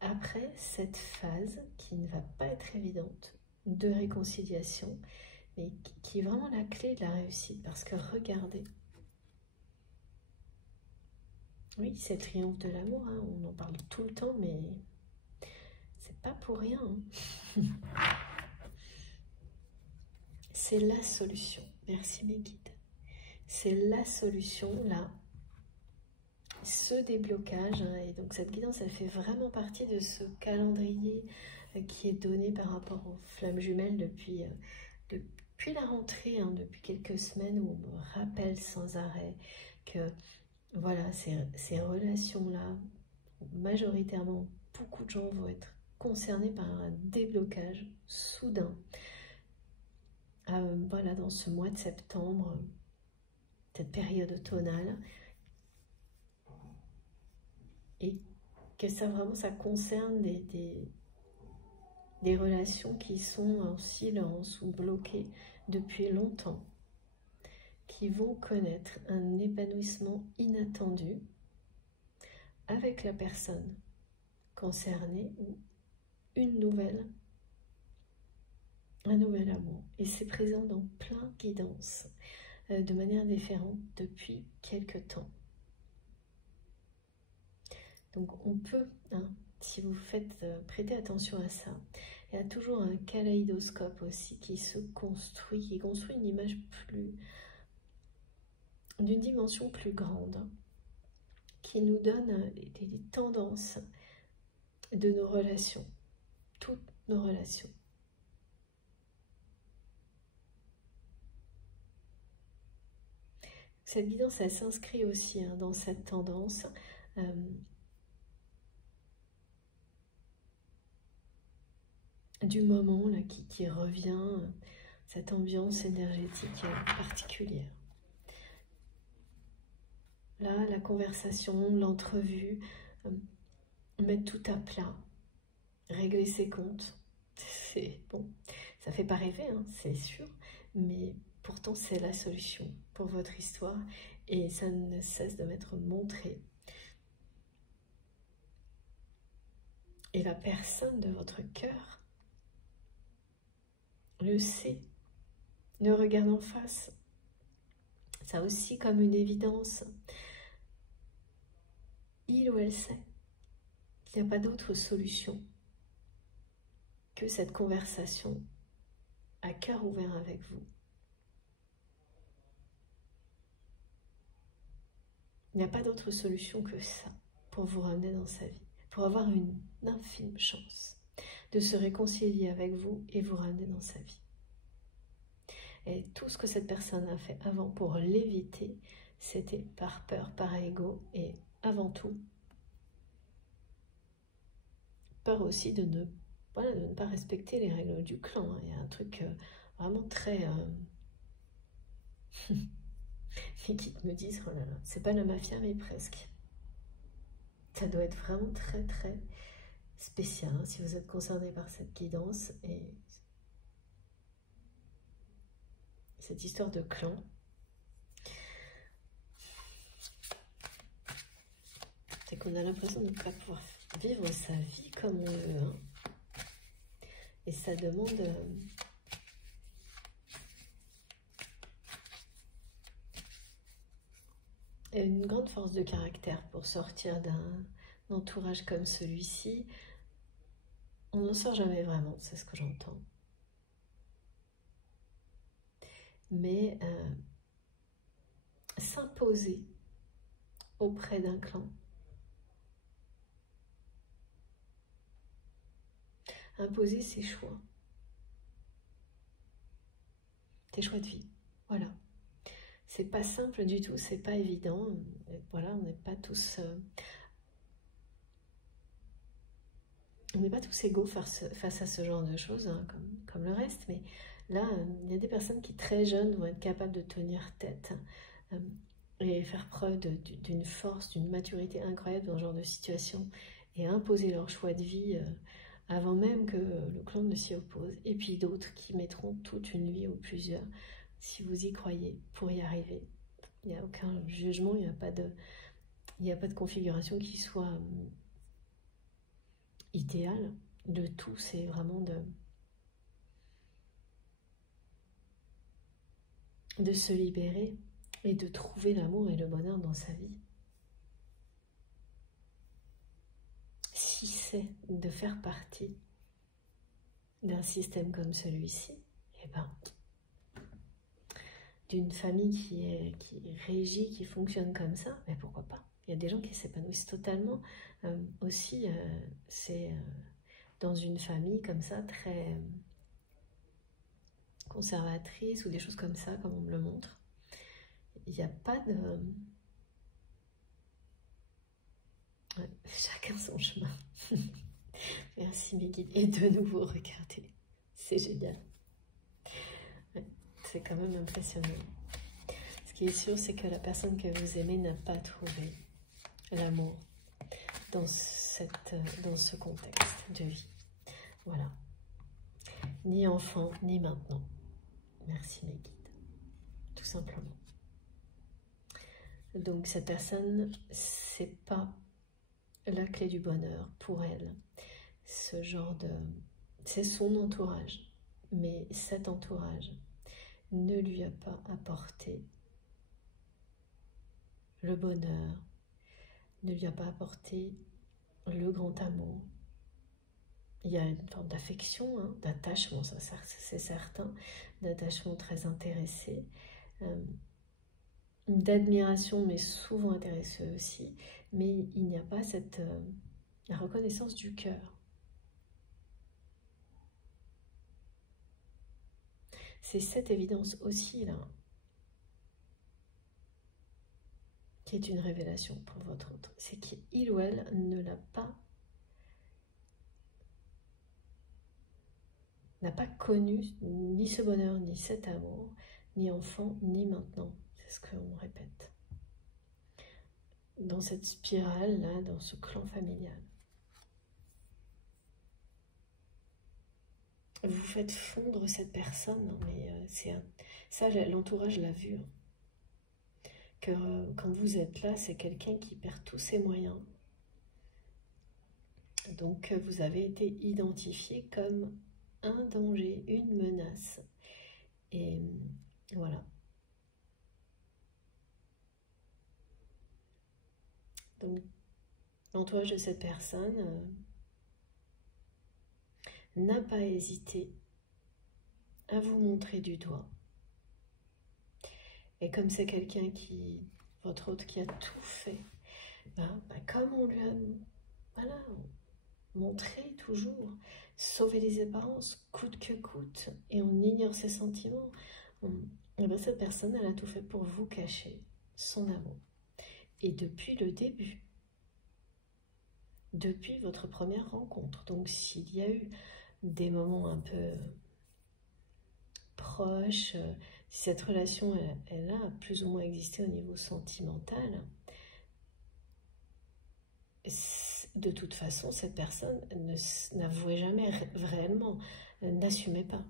Après cette phase qui ne va pas être évidente de réconciliation, mais qui est vraiment la clé de la réussite. Parce que regardez, oui, c'est le triomphe de l'amour, hein, on en parle tout le temps, mais c'est pas pour rien. Hein. C'est la solution. Merci mes guides. C'est la solution, là, ce déblocage. Hein, et donc cette guidance, elle fait vraiment partie de ce calendrier qui est donné par rapport aux flammes jumelles depuis la rentrée, hein, depuis quelques semaines, où on me rappelle sans arrêt que voilà, ces relations-là, majoritairement, beaucoup de gens vont être concernés par un déblocage soudain. Voilà, dans ce mois de septembre, cette période automnale, et que ça vraiment, ça concerne des relations qui sont en silence ou bloquées depuis longtemps, qui vont connaître un épanouissement inattendu avec la personne concernée ou un nouvel amour. Et c'est présent dans plein de guidances, de manière différente depuis quelques temps. Donc on peut, hein, si vous faites prêter attention à ça, il y a toujours un kaléidoscope aussi qui se construit, qui construit une image d'une dimension plus grande, qui nous donne des tendances de nos relations, toutes nos relations. Cette guidance, elle s'inscrit aussi, hein, dans cette tendance du moment là, qui revient, cette ambiance énergétique particulière. Là, la conversation, l'entrevue, mettre tout à plat, régler ses comptes, c'est bon, ça fait pas rêver, hein, c'est sûr, mais pourtant c'est la solution pour votre histoire et ça ne cesse de m'être montré. Et la personne de votre cœur le sait, le regarde en face. Ça aussi comme une évidence. Il ou elle sait qu'il n'y a pas d'autre solution que cette conversation à cœur ouvert avec vous. Il n'y a pas d'autre solution que ça pour vous ramener dans sa vie, pour avoir une infime chance de se réconcilier avec vous et vous ramener dans sa vie. Et tout ce que cette personne a fait avant pour l'éviter, c'était par peur, par ego et avant tout, peur aussi de ne pas respecter les règles du clan. Il y a un truc vraiment très... Les guides me disent, oh là là, c'est pas la mafia, mais presque. Ça doit être vraiment très très spécial, hein, si vous êtes concerné par cette guidance et cette histoire de clan. C'est qu'on a l'impression de ne pas pouvoir vivre sa vie comme on veut. Hein. Et ça demande... une grande force de caractère pour sortir d'un entourage comme celui-ci. On n'en sort jamais vraiment, c'est ce que j'entends. Mais s'imposer auprès d'un clan, imposer ses choix de vie, voilà. C'est pas simple du tout, c'est pas évident. Voilà, on n'est pas tous égaux face à ce genre de choses, hein, comme le reste. Mais là, il y a des personnes qui très jeunes vont être capables de tenir tête et faire preuve d'une force, d'une maturité incroyable dans ce genre de situation et imposer leur choix de vie avant même que le clan ne s'y oppose. Et puis d'autres qui mettront toute une vie ou plusieurs, si vous y croyez, pour y arriver. Il n'y a aucun jugement, il n'y a pas de configuration qui soit idéale. Le tout, c'est vraiment de se libérer et de trouver l'amour et le bonheur dans sa vie. Si c'est de faire partie d'un système comme celui-ci, eh ben, d'une famille qui est régie, qui fonctionne comme ça, mais pourquoi pas? Il y a des gens qui s'épanouissent totalement. Aussi, c'est dans une famille comme ça, très conservatrice ou des choses comme ça, comme on me le montre. Il n'y a pas de... Ouais, chacun son chemin. Merci mes guides. Et de nouveau, regardez, c'est génial. Ouais, c'est quand même impressionnant. Ce qui est sûr, c'est que la personne que vous aimez n'a pas trouvé l'amour dans ce contexte de vie. Voilà. Ni enfant, ni maintenant. Merci mes guides. Tout simplement. Donc cette personne, c'est pas la clé du bonheur pour elle. Ce genre de... C'est son entourage. Mais cet entourage ne lui a pas apporté le bonheur, ne lui a pas apporté le grand amour. Il y a une forme d'affection, hein, d'attachement, ça c'est certain, d'attachement très intéressé, d'admiration, mais souvent intéressé aussi, mais il n'y a pas cette la reconnaissance du cœur. C'est cette évidence aussi là qui est une révélation pour votre autre, c'est qu'il ou elle n'a pas connu ni ce bonheur, ni cet amour, ni enfant, ni maintenant. C'est ce qu'on répète. Dans cette spirale-là, dans ce clan familial. Vous faites fondre cette personne, mais ça, l'entourage l'a vu. Hein. Que quand vous êtes là, c'est quelqu'un qui perd tous ses moyens. Donc, vous avez été identifié comme un danger, une menace. Et voilà. Donc, l'entourage de cette personne n'a pas hésité à vous montrer du doigt. Et comme c'est quelqu'un qui, votre autre, qui a tout fait, comme on lui a montré toujours, sauver les apparences, coûte que coûte, et on ignore ses sentiments, cette personne, elle a tout fait pour vous cacher son amour. Et depuis le début, depuis votre première rencontre, donc s'il y a eu des moments un peu proches, si cette relation, elle a plus ou moins existé au niveau sentimental, de toute façon, cette personne n'avouait jamais réellement, n'assumait pas.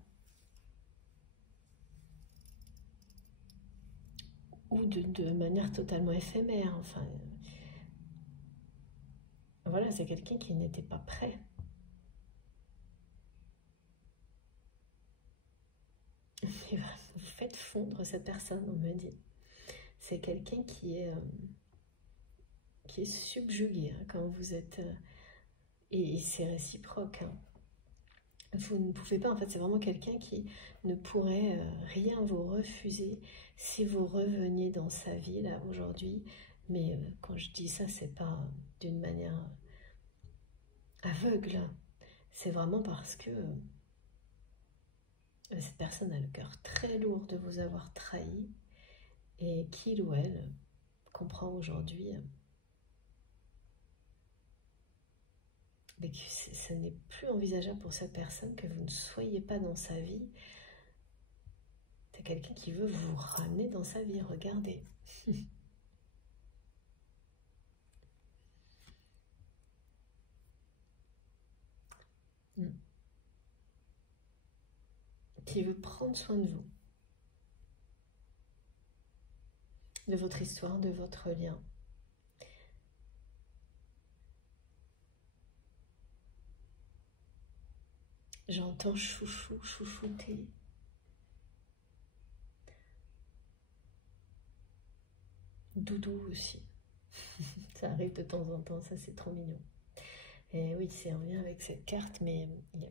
Ou de manière totalement éphémère, enfin. Voilà, c'est quelqu'un qui n'était pas prêt. Et voilà, vous faites fondre cette personne, on me dit. C'est quelqu'un qui est subjugué hein, quand vous êtes... et c'est réciproque. Hein. Vous ne pouvez pas, en fait, c'est vraiment quelqu'un qui ne pourrait rien vous refuser si vous reveniez dans sa vie, là, aujourd'hui. Mais quand je dis ça, c'est pas d'une manière aveugle. C'est vraiment parce que cette personne a le cœur très lourd de vous avoir trahi et qu'il ou elle comprend aujourd'hui mais que ce n'est plus envisageable pour cette personne que vous ne soyez pas dans sa vie. C'est quelqu'un qui veut vous ramener dans sa vie, regardez. Qui veut prendre soin de vous, de votre histoire, de votre lien. J'entends chouchou, chouchouter. doudou aussi. Ça arrive de temps en temps, ça c'est trop mignon. Et oui, c'est en lien avec cette carte, mais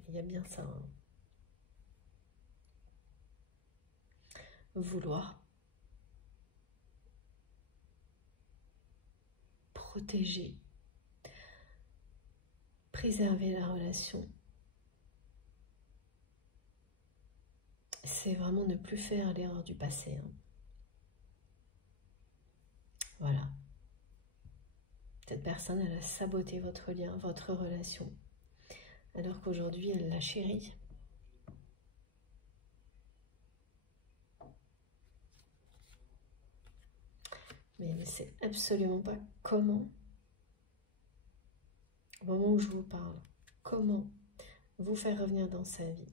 il y a bien ça. Hein. Vouloir protéger, préserver la relation. C'est vraiment ne plus faire l'erreur du passé. Hein. Voilà. Cette personne, elle a saboté votre lien, votre relation, alors qu'aujourd'hui, elle la chérit. Mais elle ne sait absolument pas comment, au moment où je vous parle, comment vous faire revenir dans sa vie.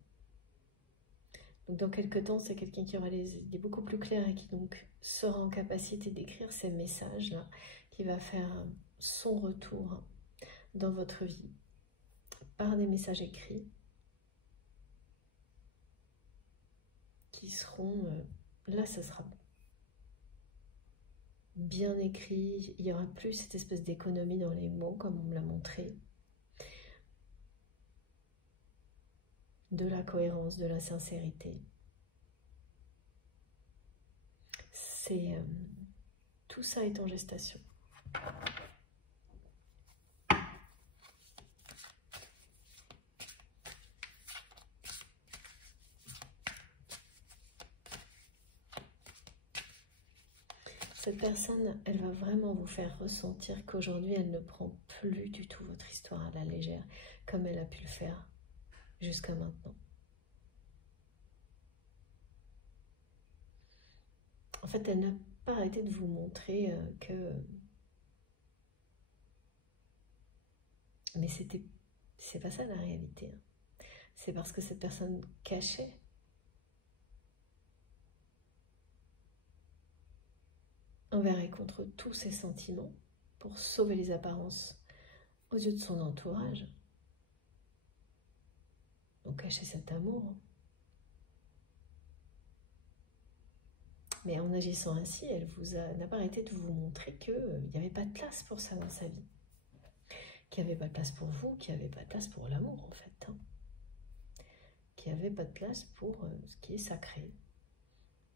Donc dans quelques temps, c'est quelqu'un qui aura les idées beaucoup plus claires et qui donc sera en capacité d'écrire ces messages-là, qui va faire son retour dans votre vie par des messages écrits qui seront, là ça sera bien écrit, il n'y aura plus cette espèce d'économie dans les mots comme on me l'a montré, de la cohérence, de la sincérité. C'est tout ça est en gestation. Cette personne, elle va vraiment vous faire ressentir qu'aujourd'hui, elle ne prend plus du tout votre histoire à la légère, comme elle a pu le faire jusqu'à maintenant. En fait, elle n'a pas arrêté de vous montrer que... Mais c'est pas ça la réalité. Hein. C'est parce que cette personne cachait envers et contre tous ses sentiments pour sauver les apparences aux yeux de son entourage. Donc cacher cet amour. Mais en agissant ainsi, elle n'a pas arrêté de vous montrer qu'il n'y avait pas de place pour ça dans sa vie. Qu'il n'y avait pas de place pour vous, qu'il n'y avait pas de place pour l'amour en fait. Hein. Qu'il n'y avait pas de place pour ce qui est sacré.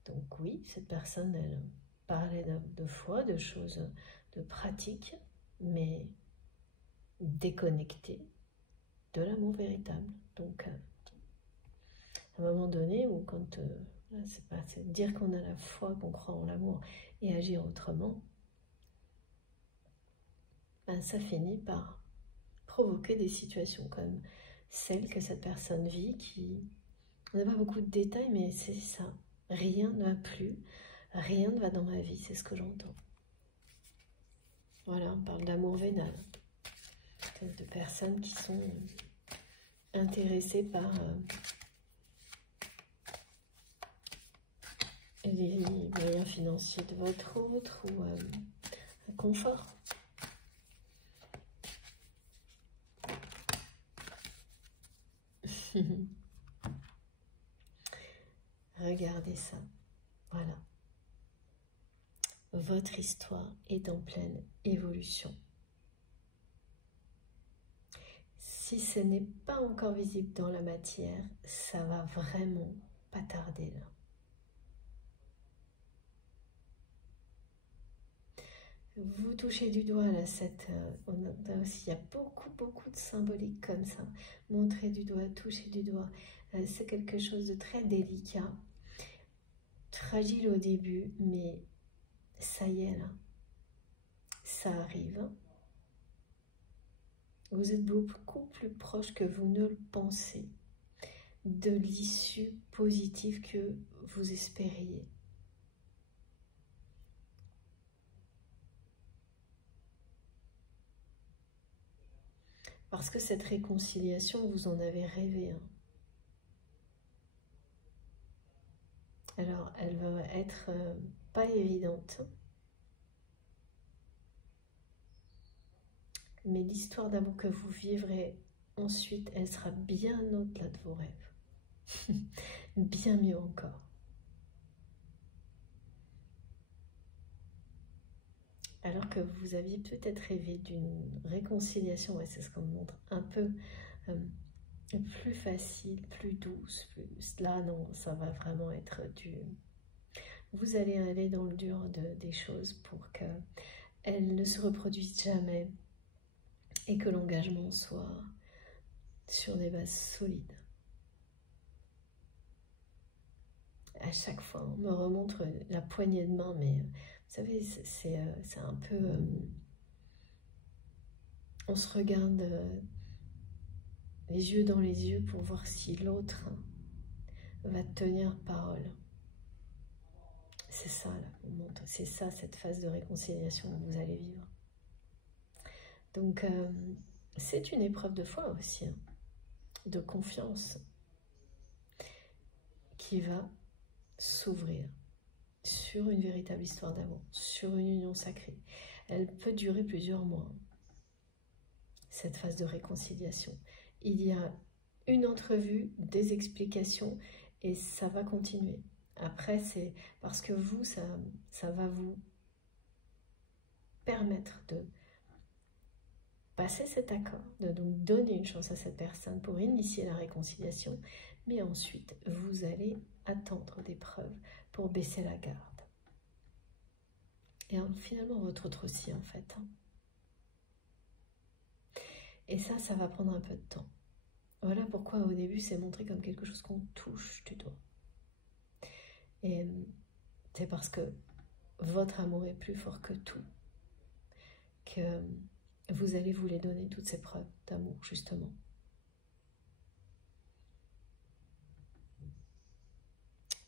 Donc oui, cette personne, elle parlait de foi, de choses, de pratiques, mais déconnectée de l'amour véritable. Donc à un moment donné, où quand... c'est dire qu'on a la foi, qu'on croit en l'amour et agir autrement, ben, ça finit par provoquer des situations comme celle que cette personne vit, qui... On n'a pas beaucoup de détails, mais c'est ça. Rien ne va plus, rien ne va dans ma vie, c'est ce que j'entends. Voilà, on parle d'amour vénal, de personnes qui sont intéressées par... les moyens financiers de votre autre ou un confort. Regardez ça. Voilà. Votre histoire est en pleine évolution. Si ce n'est pas encore visible dans la matière, ça va vraiment pas tarder là. Vous touchez du doigt là, il y a beaucoup de symbolique comme ça. Montrer du doigt, toucher du doigt, c'est quelque chose de très délicat, fragile au début, mais ça y est là, ça arrive. Vous êtes beaucoup plus proche que vous ne le pensez de l'issue positive que vous espériez. Parce que cette réconciliation, vous en avez rêvé. Hein. Alors, elle va être pas évidente. Mais l'histoire d'amour que vous vivrez ensuite, elle sera bien au-delà de vos rêves. Bien mieux encore. alors que vous aviez peut-être rêvé d'une réconciliation, ouais, c'est ce qu'on me montre, un peu plus facile, plus douce, plus... Là, non, ça va vraiment être du... Vous allez aller dans le dur des choses pour qu'elles ne se reproduisent jamais et que l'engagement soit sur des bases solides. À chaque fois, on me remontre la poignée de main, mais vous savez, c'est un peu... on se regarde les yeux dans les yeux pour voir si l'autre va tenir parole. C'est ça, là, c'est ça, cette phase de réconciliation que vous allez vivre. Donc, c'est une épreuve de foi aussi, hein, de confiance, qui va s'ouvrir sur une véritable histoire d'amour, sur une union sacrée. Elle peut durer plusieurs mois, cette phase de réconciliation. Il y a une entrevue, des explications, et ça va continuer. Après, c'est parce que vous, ça va vous permettre de passer cet accord, de donc donner une chance à cette personne pour initier la réconciliation, mais ensuite, vous allez attendre des preuves pour baisser la garde. Et finalement, votre autre aussi, en fait. Et ça va prendre un peu de temps. Voilà pourquoi au début, c'est montré comme quelque chose qu'on touche du doigt. Et c'est parce que votre amour est plus fort que tout, que vous allez vous les donner, toutes ces preuves d'amour, justement.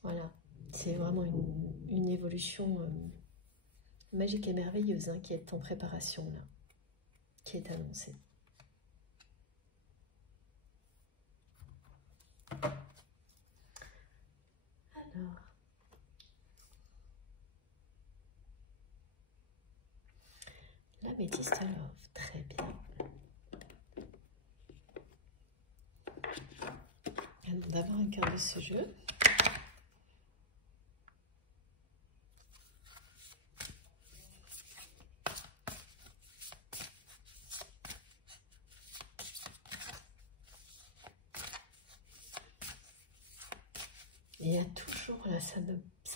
Voilà, c'est vraiment une évolution magique et merveilleuse, hein, qui est en préparation, là, qui est annoncée. Alors, l'améthyste love, très bien. Allons d'abord un cœur de ce jeu. Et il y a toujours, là, ça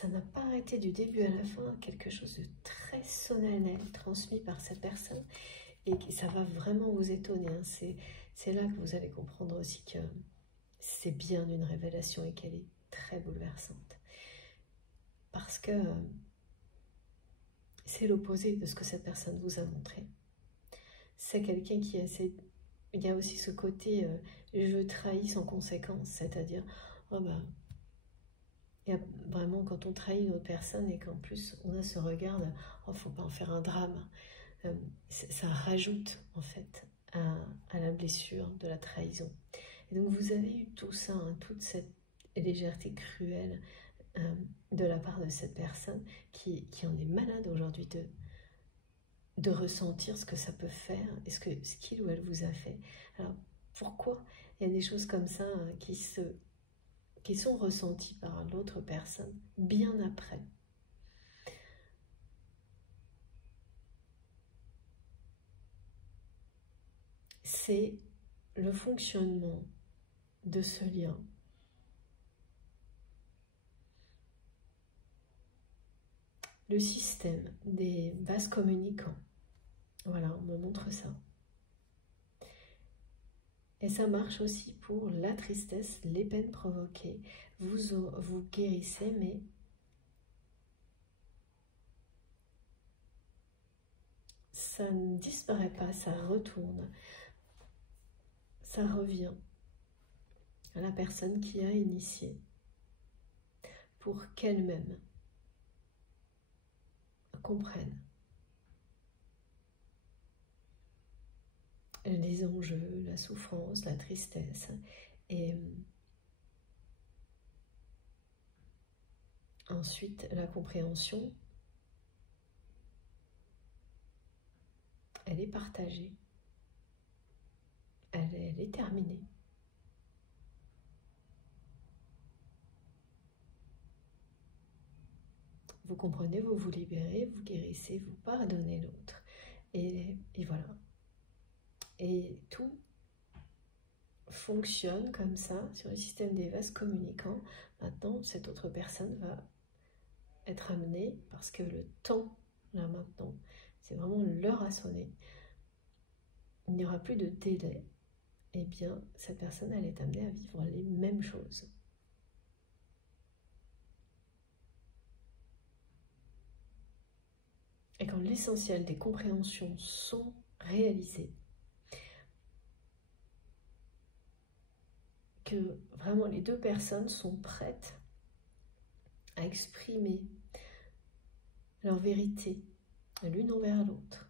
n'a pas arrêté du début à la fin, quelque chose de très solennel transmis par cette personne, et ça va vraiment vous étonner, hein. C'est là que vous allez comprendre aussi que c'est bien une révélation et qu'elle est très bouleversante. Parce que c'est l'opposé de ce que cette personne vous a montré. C'est quelqu'un qui essaie... Il y a aussi ce côté je trahis sans conséquence, c'est-à-dire, oh bah, il y a vraiment quand on trahit une autre personne et qu'en plus on a ce regard de, oh, faut pas en faire un drame, ça rajoute en fait à la blessure de la trahison. Et donc vous avez eu tout ça, hein, toute cette légèreté cruelle de la part de cette personne qui en est malade aujourd'hui de ressentir ce que ça peut faire et ce qu'il ou elle vous a fait. Alors pourquoi il y a des choses comme ça qui sont ressenties par l'autre personne bien après? C'est le fonctionnement de ce lien. Le système des vases communicants. Voilà, on me montre ça. Et ça marche aussi pour la tristesse, les peines provoquées. Vous guérissez, mais ça ne disparaît pas, ça retourne. Ça revient à la personne qui a initié pour qu'elle-même comprenne les enjeux, la souffrance, la tristesse. Et ensuite, la compréhension, elle est partagée. Elle est terminée. vous comprenez, vous vous libérez, vous guérissez, vous pardonnez l'autre. Et voilà. Et tout fonctionne comme ça sur le système des vases communicants. Maintenant, cette autre personne va être amenée, parce que le temps, là maintenant, c'est vraiment l'heure à sonner. Il n'y aura plus de délai. Eh bien, cette personne, elle est amenée à vivre les mêmes choses. Et quand l'essentiel des compréhensions sont réalisées, que vraiment les deux personnes sont prêtes à exprimer leur vérité l'une envers l'autre,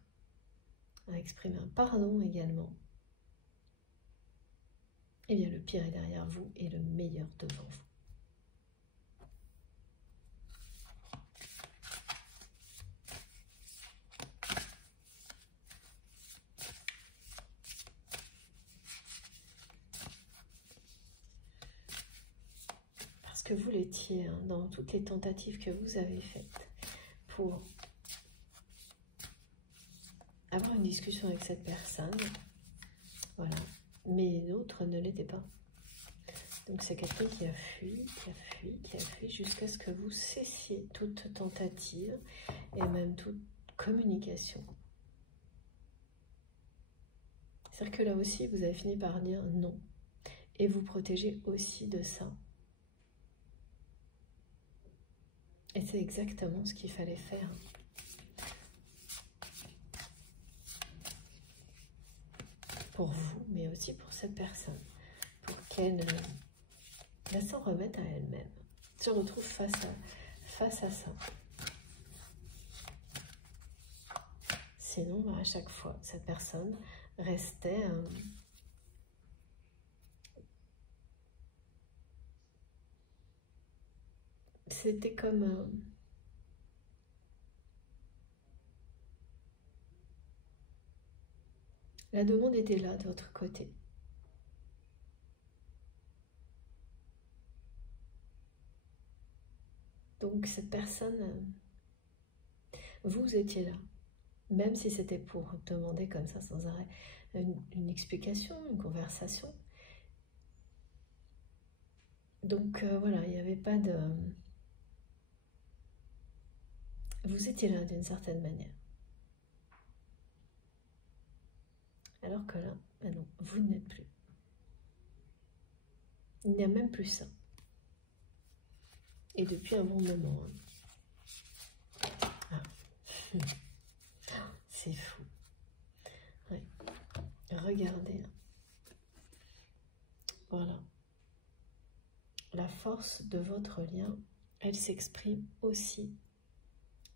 à exprimer un pardon également, eh bien le pire est derrière vous et le meilleur devant vous. Parce que vous l'étiez, hein, dans toutes les tentatives que vous avez faites pour avoir une discussion avec cette personne, voilà, mais l'autre ne l'était pas. Donc c'est quelqu'un qui a fui, jusqu'à ce que vous cessiez toute tentative et même toute communication. C'est-à-dire que là aussi, vous avez fini par dire non. Et vous protégez aussi de ça. Et c'est exactement ce qu'il fallait faire. Pour vous, mais aussi pour cette personne. Pour qu'elle s'en remette à elle-même. Se retrouve face à ça. Sinon, à chaque fois, cette personne restait... C'était comme... la demande était là de votre côté. Donc cette personne, vous étiez là. Même si c'était pour demander comme ça sans arrêt une explication, une conversation. Donc voilà, il n'y avait pas de... Vous étiez là d'une certaine manière. Alors que là, ben non, vous n'êtes plus. Il n'y a même plus ça. Et depuis un bon moment. Hein. Ah. C'est fou. Ouais. Regardez. Voilà. La force de votre lien, elle s'exprime aussi.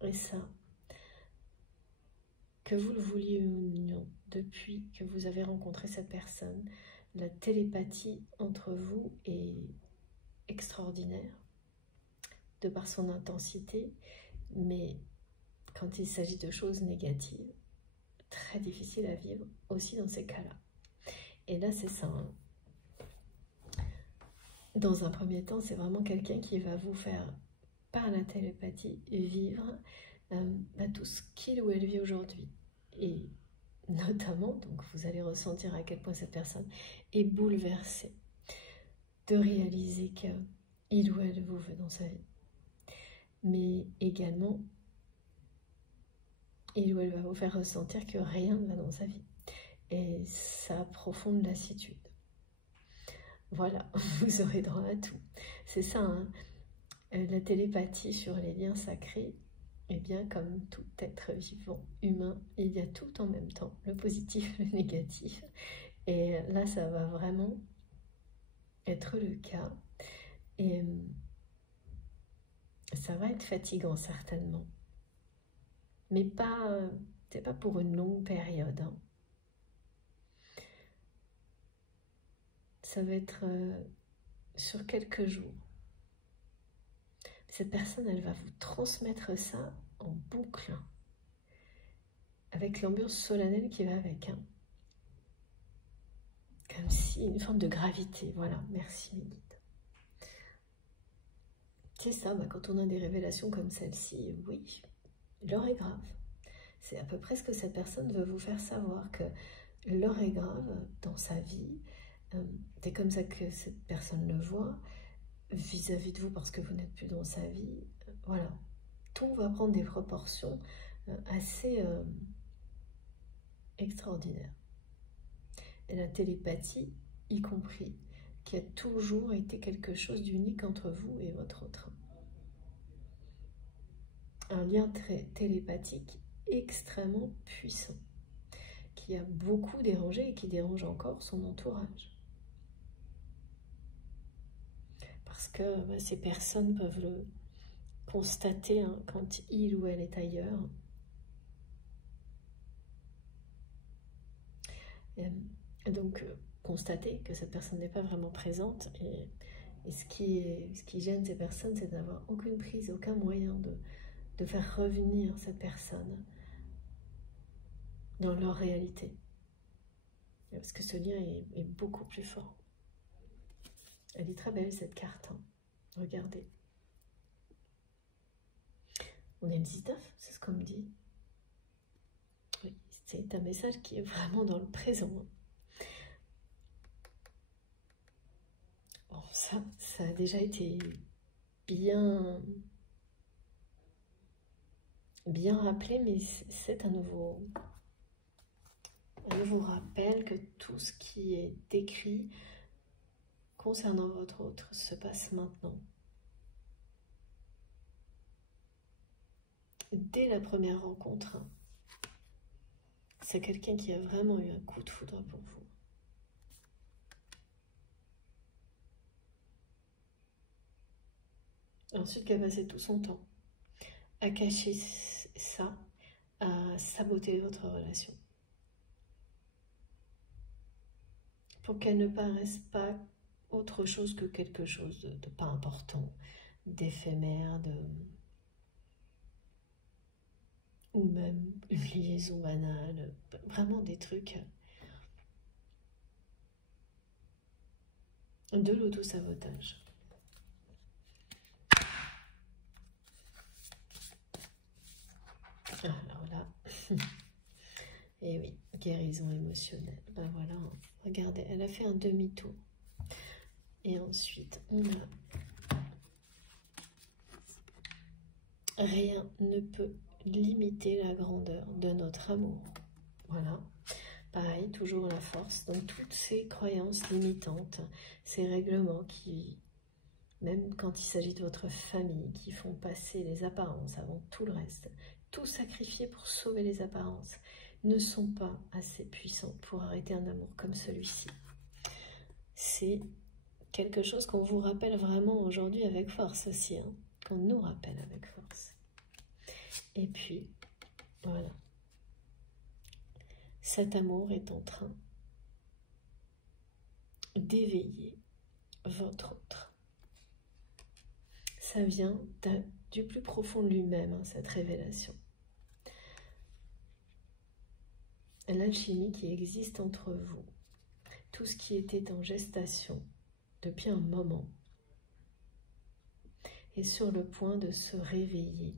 Et ça, que vous le vouliez ou non, depuis que vous avez rencontré cette personne, la télépathie entre vous est extraordinaire, de par son intensité, mais quand il s'agit de choses négatives, très difficile à vivre aussi dans ces cas-là. Et là, c'est ça. Hein. Dans un premier temps, c'est vraiment quelqu'un qui va vous faire, par la télépathie, vivre tout ce qu'il ou elle vit aujourd'hui. Et notamment, donc vous allez ressentir à quel point cette personne est bouleversée de réaliser qu'il ou elle vous veut dans sa vie. Mais également, il ou elle va vous faire ressentir que rien ne va dans sa vie. Et ça profonde lassitude. Voilà, vous aurez droit à tout. C'est ça, hein, la télépathie sur les liens sacrés. Eh bien, comme tout être vivant, humain, il y a tout en même temps, le positif, le négatif. Et là, ça va vraiment être le cas. Et ça va être fatigant, certainement. Mais pas, c'est pas pour une longue période. Hein. Ça va être sur quelques jours. Cette personne, elle va vous transmettre ça en boucle, avec l'ambiance solennelle qui va avec. Hein. Comme si, une forme de gravité. Voilà, merci mes guides. C'est ça, quand on a des révélations comme celle-ci, oui, l'heure est grave. C'est à peu près ce que cette personne veut vous faire savoir, que l'heure est grave dans sa vie. C'est comme ça que cette personne le voit vis-à-vis de vous, parce que vous n'êtes plus dans sa vie. Voilà, tout va prendre des proportions assez extraordinaires. Et la télépathie, y compris, qui a toujours été quelque chose d'unique entre vous et votre autre. Un lien très télépathique extrêmement puissant, qui a beaucoup dérangé et qui dérange encore son entourage. Parce que ces personnes peuvent le constater quand il ou elle est ailleurs. Et donc, constater que cette personne n'est pas vraiment présente. Et ce qui gêne ces personnes, c'est d'avoir aucune prise, aucun moyen de faire revenir cette personne dans leur réalité. Parce que ce lien est beaucoup plus fort. Elle est très belle, cette carte. Regardez. On est le 19, c'est ce qu'on me dit. Oui, c'est un message qui est vraiment dans le présent. Bon, ça a déjà été bien rappelé, mais c'est un nouveau rappel que tout ce qui est décrit concernant votre autre se passe maintenant. Dès la première rencontre, c'est quelqu'un qui a vraiment eu un coup de foudre pour vous. Ensuite, qui a passé tout son temps à cacher ça, à saboter votre relation. Pour qu'elle ne paraisse pas autre chose que quelque chose de pas important, d'éphémère, ou même une liaison banale, vraiment des trucs de l'auto-sabotage. Alors là, et oui, guérison émotionnelle. Ben voilà, regardez, elle a fait un demi-tour. Et ensuite, on a rien ne peut limiter la grandeur de notre amour. Voilà. Pareil, toujours la force. Donc toutes ces croyances limitantes, ces règlements qui, même quand il s'agit de votre famille, qui font passer les apparences avant tout le reste, tout sacrifier pour sauver les apparences, ne sont pas assez puissants pour arrêter un amour comme celui-ci. C'est quelque chose qu'on vous rappelle vraiment aujourd'hui avec force aussi, qu'on nous rappelle avec force. Et puis, voilà. Cet amour est en train d'éveiller votre autre. Ça vient du plus profond de lui-même, cette révélation. L'alchimie qui existe entre vous, tout ce qui était en gestation depuis un moment, est sur le point de se réveiller.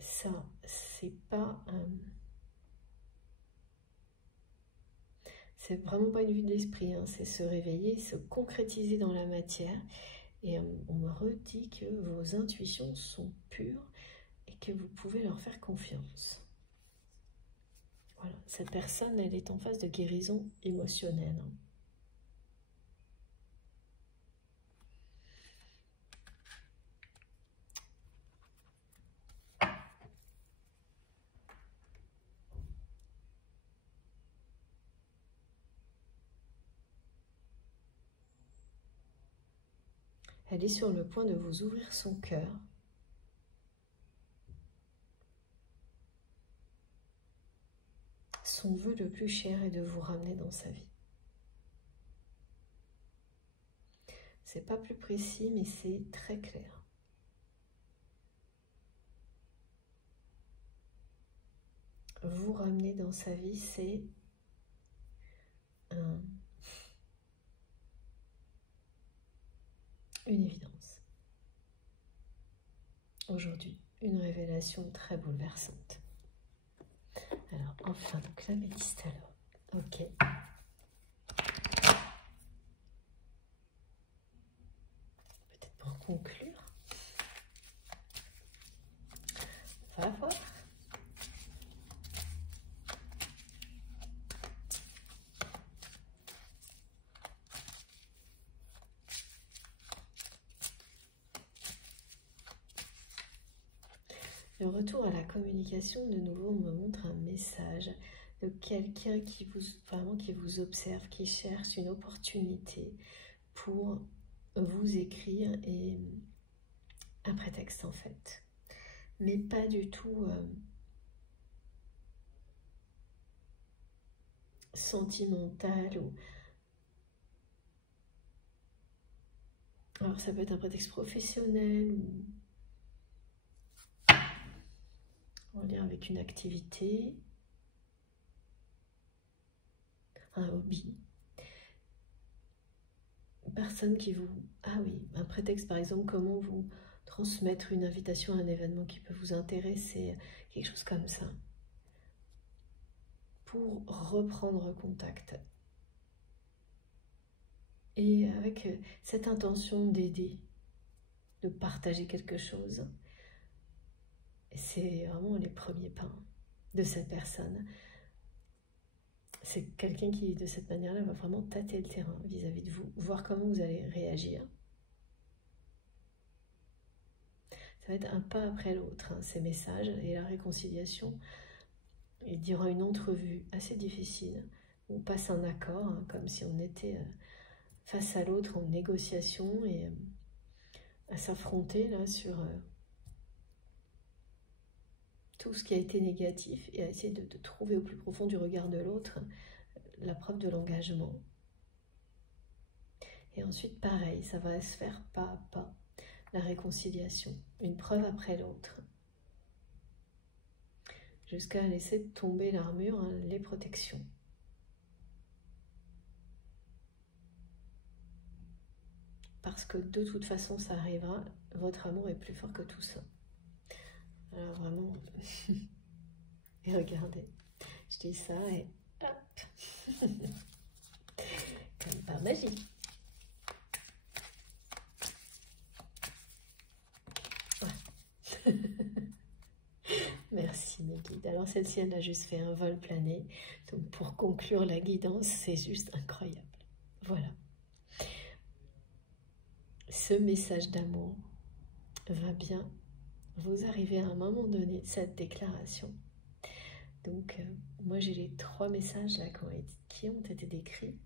Ça, c'est pas c'est vraiment pas une vue de l'esprit, c'est se réveiller, se concrétiser dans la matière. Et on me redit que vos intuitions sont pures et que vous pouvez leur faire confiance. Voilà, cette personne, elle est en phase de guérison émotionnelle. Elle est sur le point de vous ouvrir son cœur. Son vœu le plus cher est de vous ramener dans sa vie. C'est pas plus précis, mais c'est très clair. vous ramener dans sa vie, c'est une évidence. Aujourd'hui, une révélation très bouleversante. Alors, enfin, donc l'améthyste alors. Ok. Peut-être pour conclure. On va voir. Le retour à la communication, de nouveau, me montre un message de quelqu'un qui vous observe, qui cherche une opportunité pour vous écrire et un prétexte en fait. Mais pas du tout sentimental ou... Alors ça peut être un prétexte professionnel ou en lien avec une activité, un hobby. Personne qui vous... Ah oui, un prétexte par exemple, comment vous transmettre une invitation à un événement qui peut vous intéresser, quelque chose comme ça. Pour reprendre contact. Et avec cette intention d'aider, de partager quelque chose. C'est vraiment les premiers pas de cette personne. C'est quelqu'un qui, de cette manière-là, va vraiment tâter le terrain vis-à-vis de vous, voir comment vous allez réagir. Ça va être un pas après l'autre, hein, ces messages et la réconciliation. Il y aura une entrevue assez difficile. On passe un accord, hein, comme si on était face à l'autre en négociation et à s'affronter là sur tout ce qui a été négatif et à essayer de trouver au plus profond du regard de l'autre la preuve de l'engagement. Et ensuite, pareil, ça va se faire pas à pas, la réconciliation, une preuve après l'autre, jusqu'à laisser tomber l'armure, hein, les protections. Parce que de toute façon, ça arrivera, votre amour est plus fort que tout ça. Alors vraiment, et regardez, je dis ça et hop, comme par magie. Ouais. Merci mes guides. Alors celle-ci, elle a juste fait un vol plané. Donc pour conclure la guidance, c'est juste incroyable. Voilà. Ce message d'amour va bien vous arriver à un moment donné, cette déclaration. Donc moi j'ai les 3 messages là qui ont été décrits,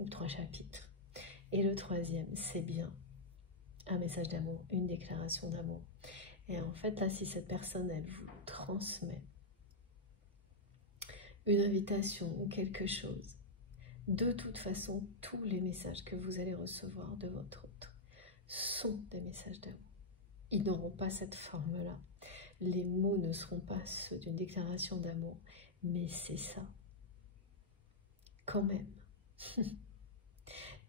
ou 3 chapitres. Et le 3e, c'est bien un message d'amour, une déclaration d'amour. Et en fait là, si cette personne, elle vous transmet une invitation ou quelque chose, de toute façon, tous les messages que vous allez recevoir de votre autre sont des messages d'amour. Ils n'auront pas cette forme-là. Les mots ne seront pas ceux d'une déclaration d'amour, mais c'est ça, quand même.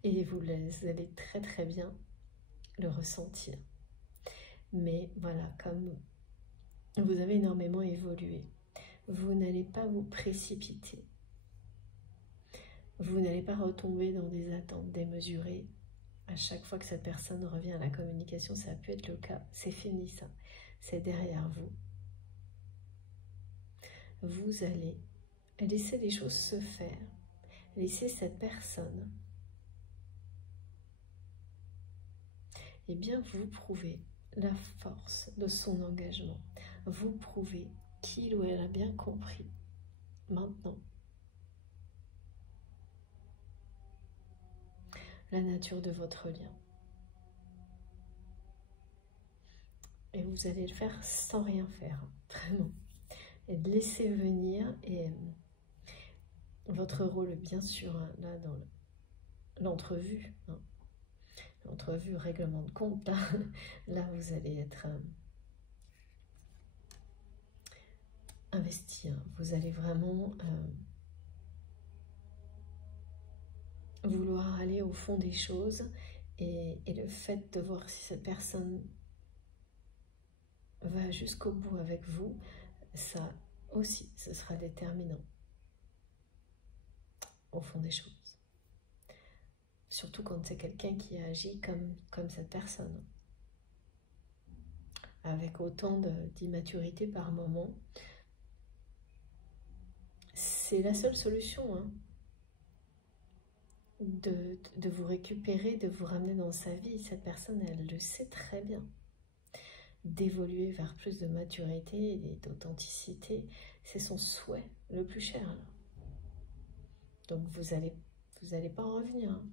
Et vous allez très très bien le ressentir. Mais voilà, comme vous avez énormément évolué, vous n'allez pas vous précipiter. Vous n'allez pas retomber dans des attentes démesurées. À chaque fois que cette personne revient à la communication, ça a pu être le cas. C'est fini ça. C'est derrière vous. Vous allez laisser les choses se faire. Laisser cette personne eh bien vous prouvez la force de son engagement. Vous prouvez qu'il ou elle a bien compris maintenant la nature de votre lien. Et vous allez le faire sans rien faire, vraiment. Et de laisser venir, et votre rôle, bien sûr, hein, là, dans l'entrevue, hein, l'entrevue, règlement de compte, là vous allez être investir. Vous allez vraiment vouloir aller au fond des choses. Et le fait de voir si cette personne va jusqu'au bout avec vous, ça aussi, ce sera déterminant au fond des choses. Surtout quand c'est quelqu'un qui agit comme cette personne. Avec autant d'immaturité par moment. C'est la seule solution, hein, de vous récupérer, de vous ramener dans sa vie. Cette personne, elle le sait très bien. D'évoluer vers plus de maturité et d'authenticité, c'est son souhait le plus cher. Là. Donc vous allez pas en revenir. Hein.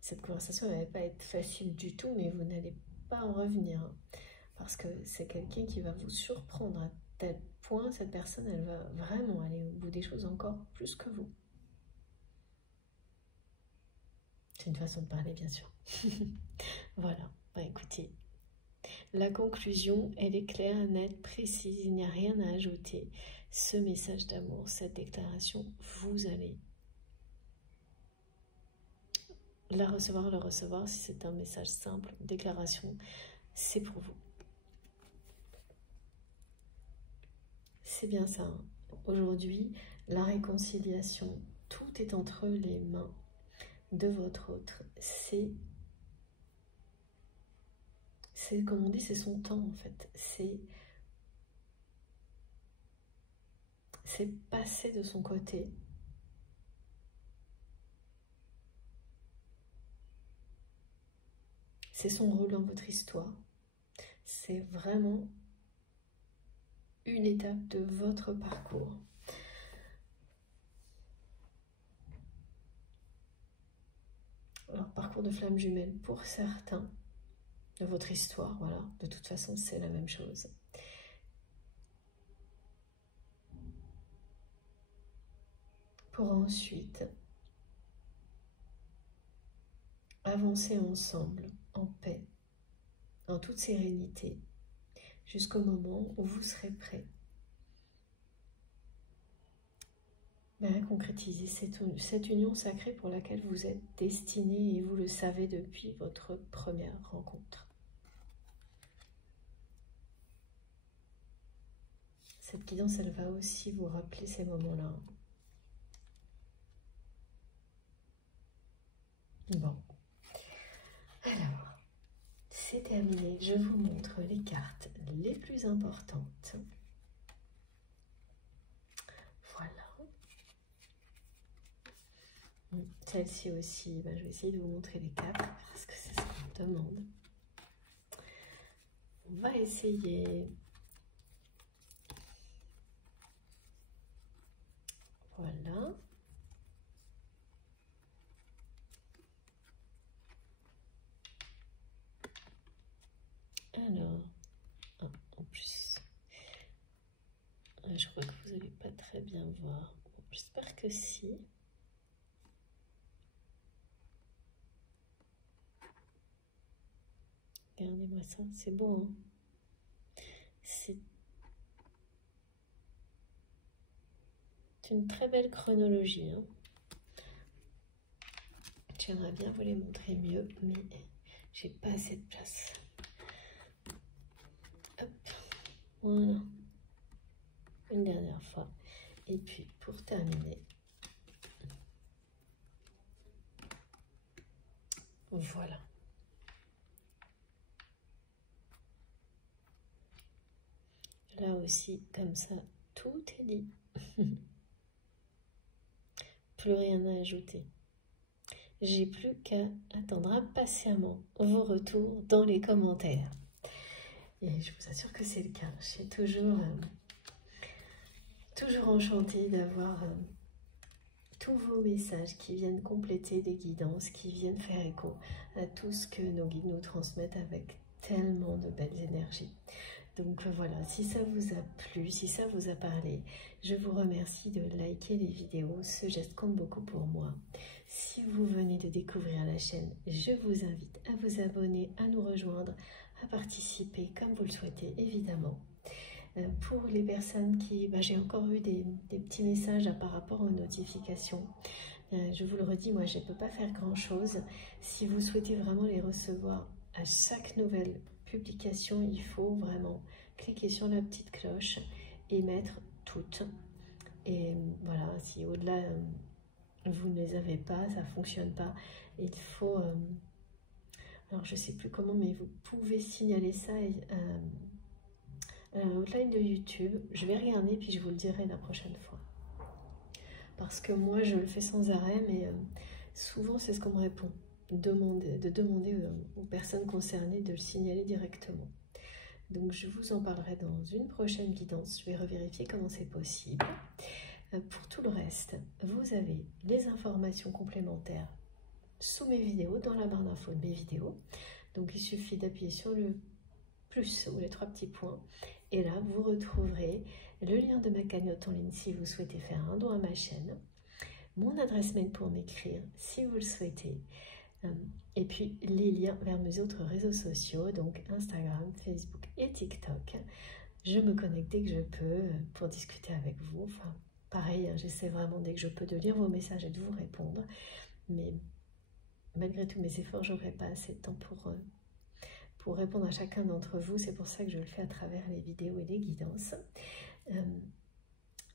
Cette conversation ne va pas être facile du tout, mais vous n'allez pas en revenir. Hein. Parce que c'est quelqu'un qui va vous surprendre à tel point, cette personne, elle va vraiment aller au bout des choses encore plus que vous. C'est une façon de parler, bien sûr. Voilà, bah, écoutez, la conclusion, elle est claire, nette, précise, il n'y a rien à ajouter. Ce message d'amour, cette déclaration, vous allez la recevoir, le recevoir. Si c'est un message simple, une déclaration, c'est pour vous. C'est bien ça. Hein. Aujourd'hui, la réconciliation, tout est entre les mains de votre autre. C'est comme on dit, c'est son temps en fait. C'est passer de son côté. C'est son rôle dans votre histoire. C'est vraiment une étape de votre parcours. Alors, parcours de flamme jumelle pour certains, de votre histoire, voilà. De toute façon, c'est la même chose. Pour ensuite avancer ensemble, en paix, en toute sérénité, jusqu'au moment où vous serez prêt à concrétiser cette union sacrée pour laquelle vous êtes destiné et vous le savez depuis votre première rencontre. Cette guidance, elle va aussi vous rappeler ces moments-là. Bon. Alors, c'est terminé. Je vous montre les cartes les plus importantes. Voilà. Celle-ci aussi, je vais essayer de vous montrer les cartes parce que c'est ce qu'on me demande. On va essayer. Voilà. Alors, en plus, je crois que vous n'allez pas très bien voir. J'espère que si. Regardez-moi ça, c'est beau, hein? C'est une très belle chronologie. Hein. J'aimerais bien vous les montrer mieux, mais j'ai pas assez de place. Hop, voilà. Une dernière fois. Et puis, pour terminer, voilà. Là aussi, comme ça, tout est dit. Plus rien à ajouter. J'ai plus qu'à attendre impatiemment vos retours dans les commentaires. Et je vous assure que c'est le cas. Je suis toujours enchantée d'avoir tous vos messages qui viennent compléter des guidances, qui viennent faire écho à tout ce que nos guides nous transmettent avec tellement de belles énergies. Donc voilà, si ça vous a plu, si ça vous a parlé, je vous remercie de liker les vidéos, ce geste compte beaucoup pour moi. Si vous venez de découvrir la chaîne, je vous invite à vous abonner, à nous rejoindre, à participer comme vous le souhaitez, évidemment. Pour les personnes qui... j'ai encore eu des petits messages par rapport aux notifications. Je vous le redis, moi je ne peux pas faire grand chose. Si vous souhaitez vraiment les recevoir à chaque nouvelle publication, il faut vraiment cliquer sur la petite cloche et mettre toutes. Et voilà, si au-delà vous ne les avez pas, ça ne fonctionne pas, il faut... alors je ne sais plus comment, mais vous pouvez signaler ça outline de YouTube. Je vais regarder puis je vous le dirai la prochaine fois. Parce que moi je le fais sans arrêt, mais souvent c'est ce qu'on me répond. De demander aux personnes concernées de le signaler directement. Donc je vous en parlerai dans une prochaine guidance. Je vais revérifier comment c'est possible. Pour tout le reste, vous avez les informations complémentaires sous mes vidéos, dans la barre d'infos de mes vidéos. Donc il suffit d'appuyer sur le plus ou les 3 petits points. Et là, vous retrouverez le lien de ma cagnotte en ligne si vous souhaitez faire un don à ma chaîne, mon adresse mail pour m'écrire si vous le souhaitez, et puis les liens vers mes autres réseaux sociaux, donc Instagram, Facebook et TikTok. Je me connecte dès que je peux pour discuter avec vous. Enfin, pareil, j'essaie vraiment dès que je peux de lire vos messages et de vous répondre. Mais malgré tous mes efforts, je n'aurai pas assez de temps pour répondre à chacun d'entre vous. C'est pour ça que je le fais à travers les vidéos et les guidances.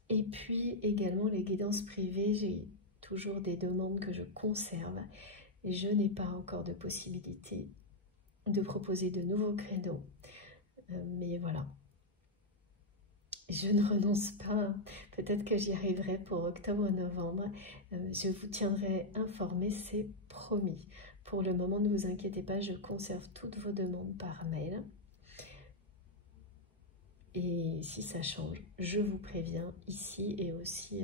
Et puis également les guidances privées, j'ai toujours des demandes que je conserve. Et je n'ai pas encore de possibilité de proposer de nouveaux créneaux. Mais voilà. Je ne renonce pas. Peut-être que j'y arriverai pour octobre-novembre. Je vous tiendrai informé, c'est promis. Pour le moment, ne vous inquiétez pas, je conserve toutes vos demandes par mail. Et si ça change, je vous préviens ici et aussi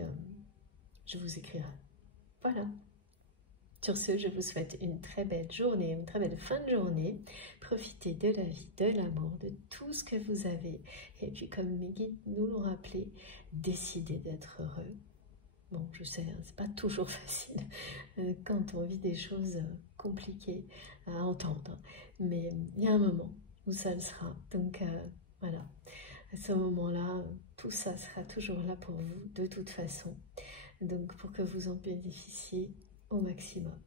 je vous écrirai. Voilà. Sur ce, je vous souhaite une très belle journée, une très belle fin de journée. Profitez de la vie, de l'amour, de tout ce que vous avez. Et puis, comme mes guides nous l'ont rappelé, décidez d'être heureux. Bon, je sais, hein, c'est pas toujours facile quand on vit des choses compliquées à entendre. Mais il y a un moment où ça le sera. Donc, voilà. À ce moment-là, tout ça sera toujours là pour vous, de toute façon. Donc, pour que vous en bénéficiez au maximum.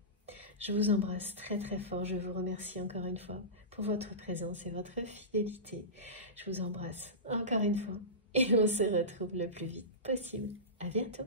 Je vous embrasse très très fort. Je vous remercie encore une fois pour votre présence et votre fidélité. Je vous embrasse encore une fois et on se retrouve le plus vite possible. À bientôt.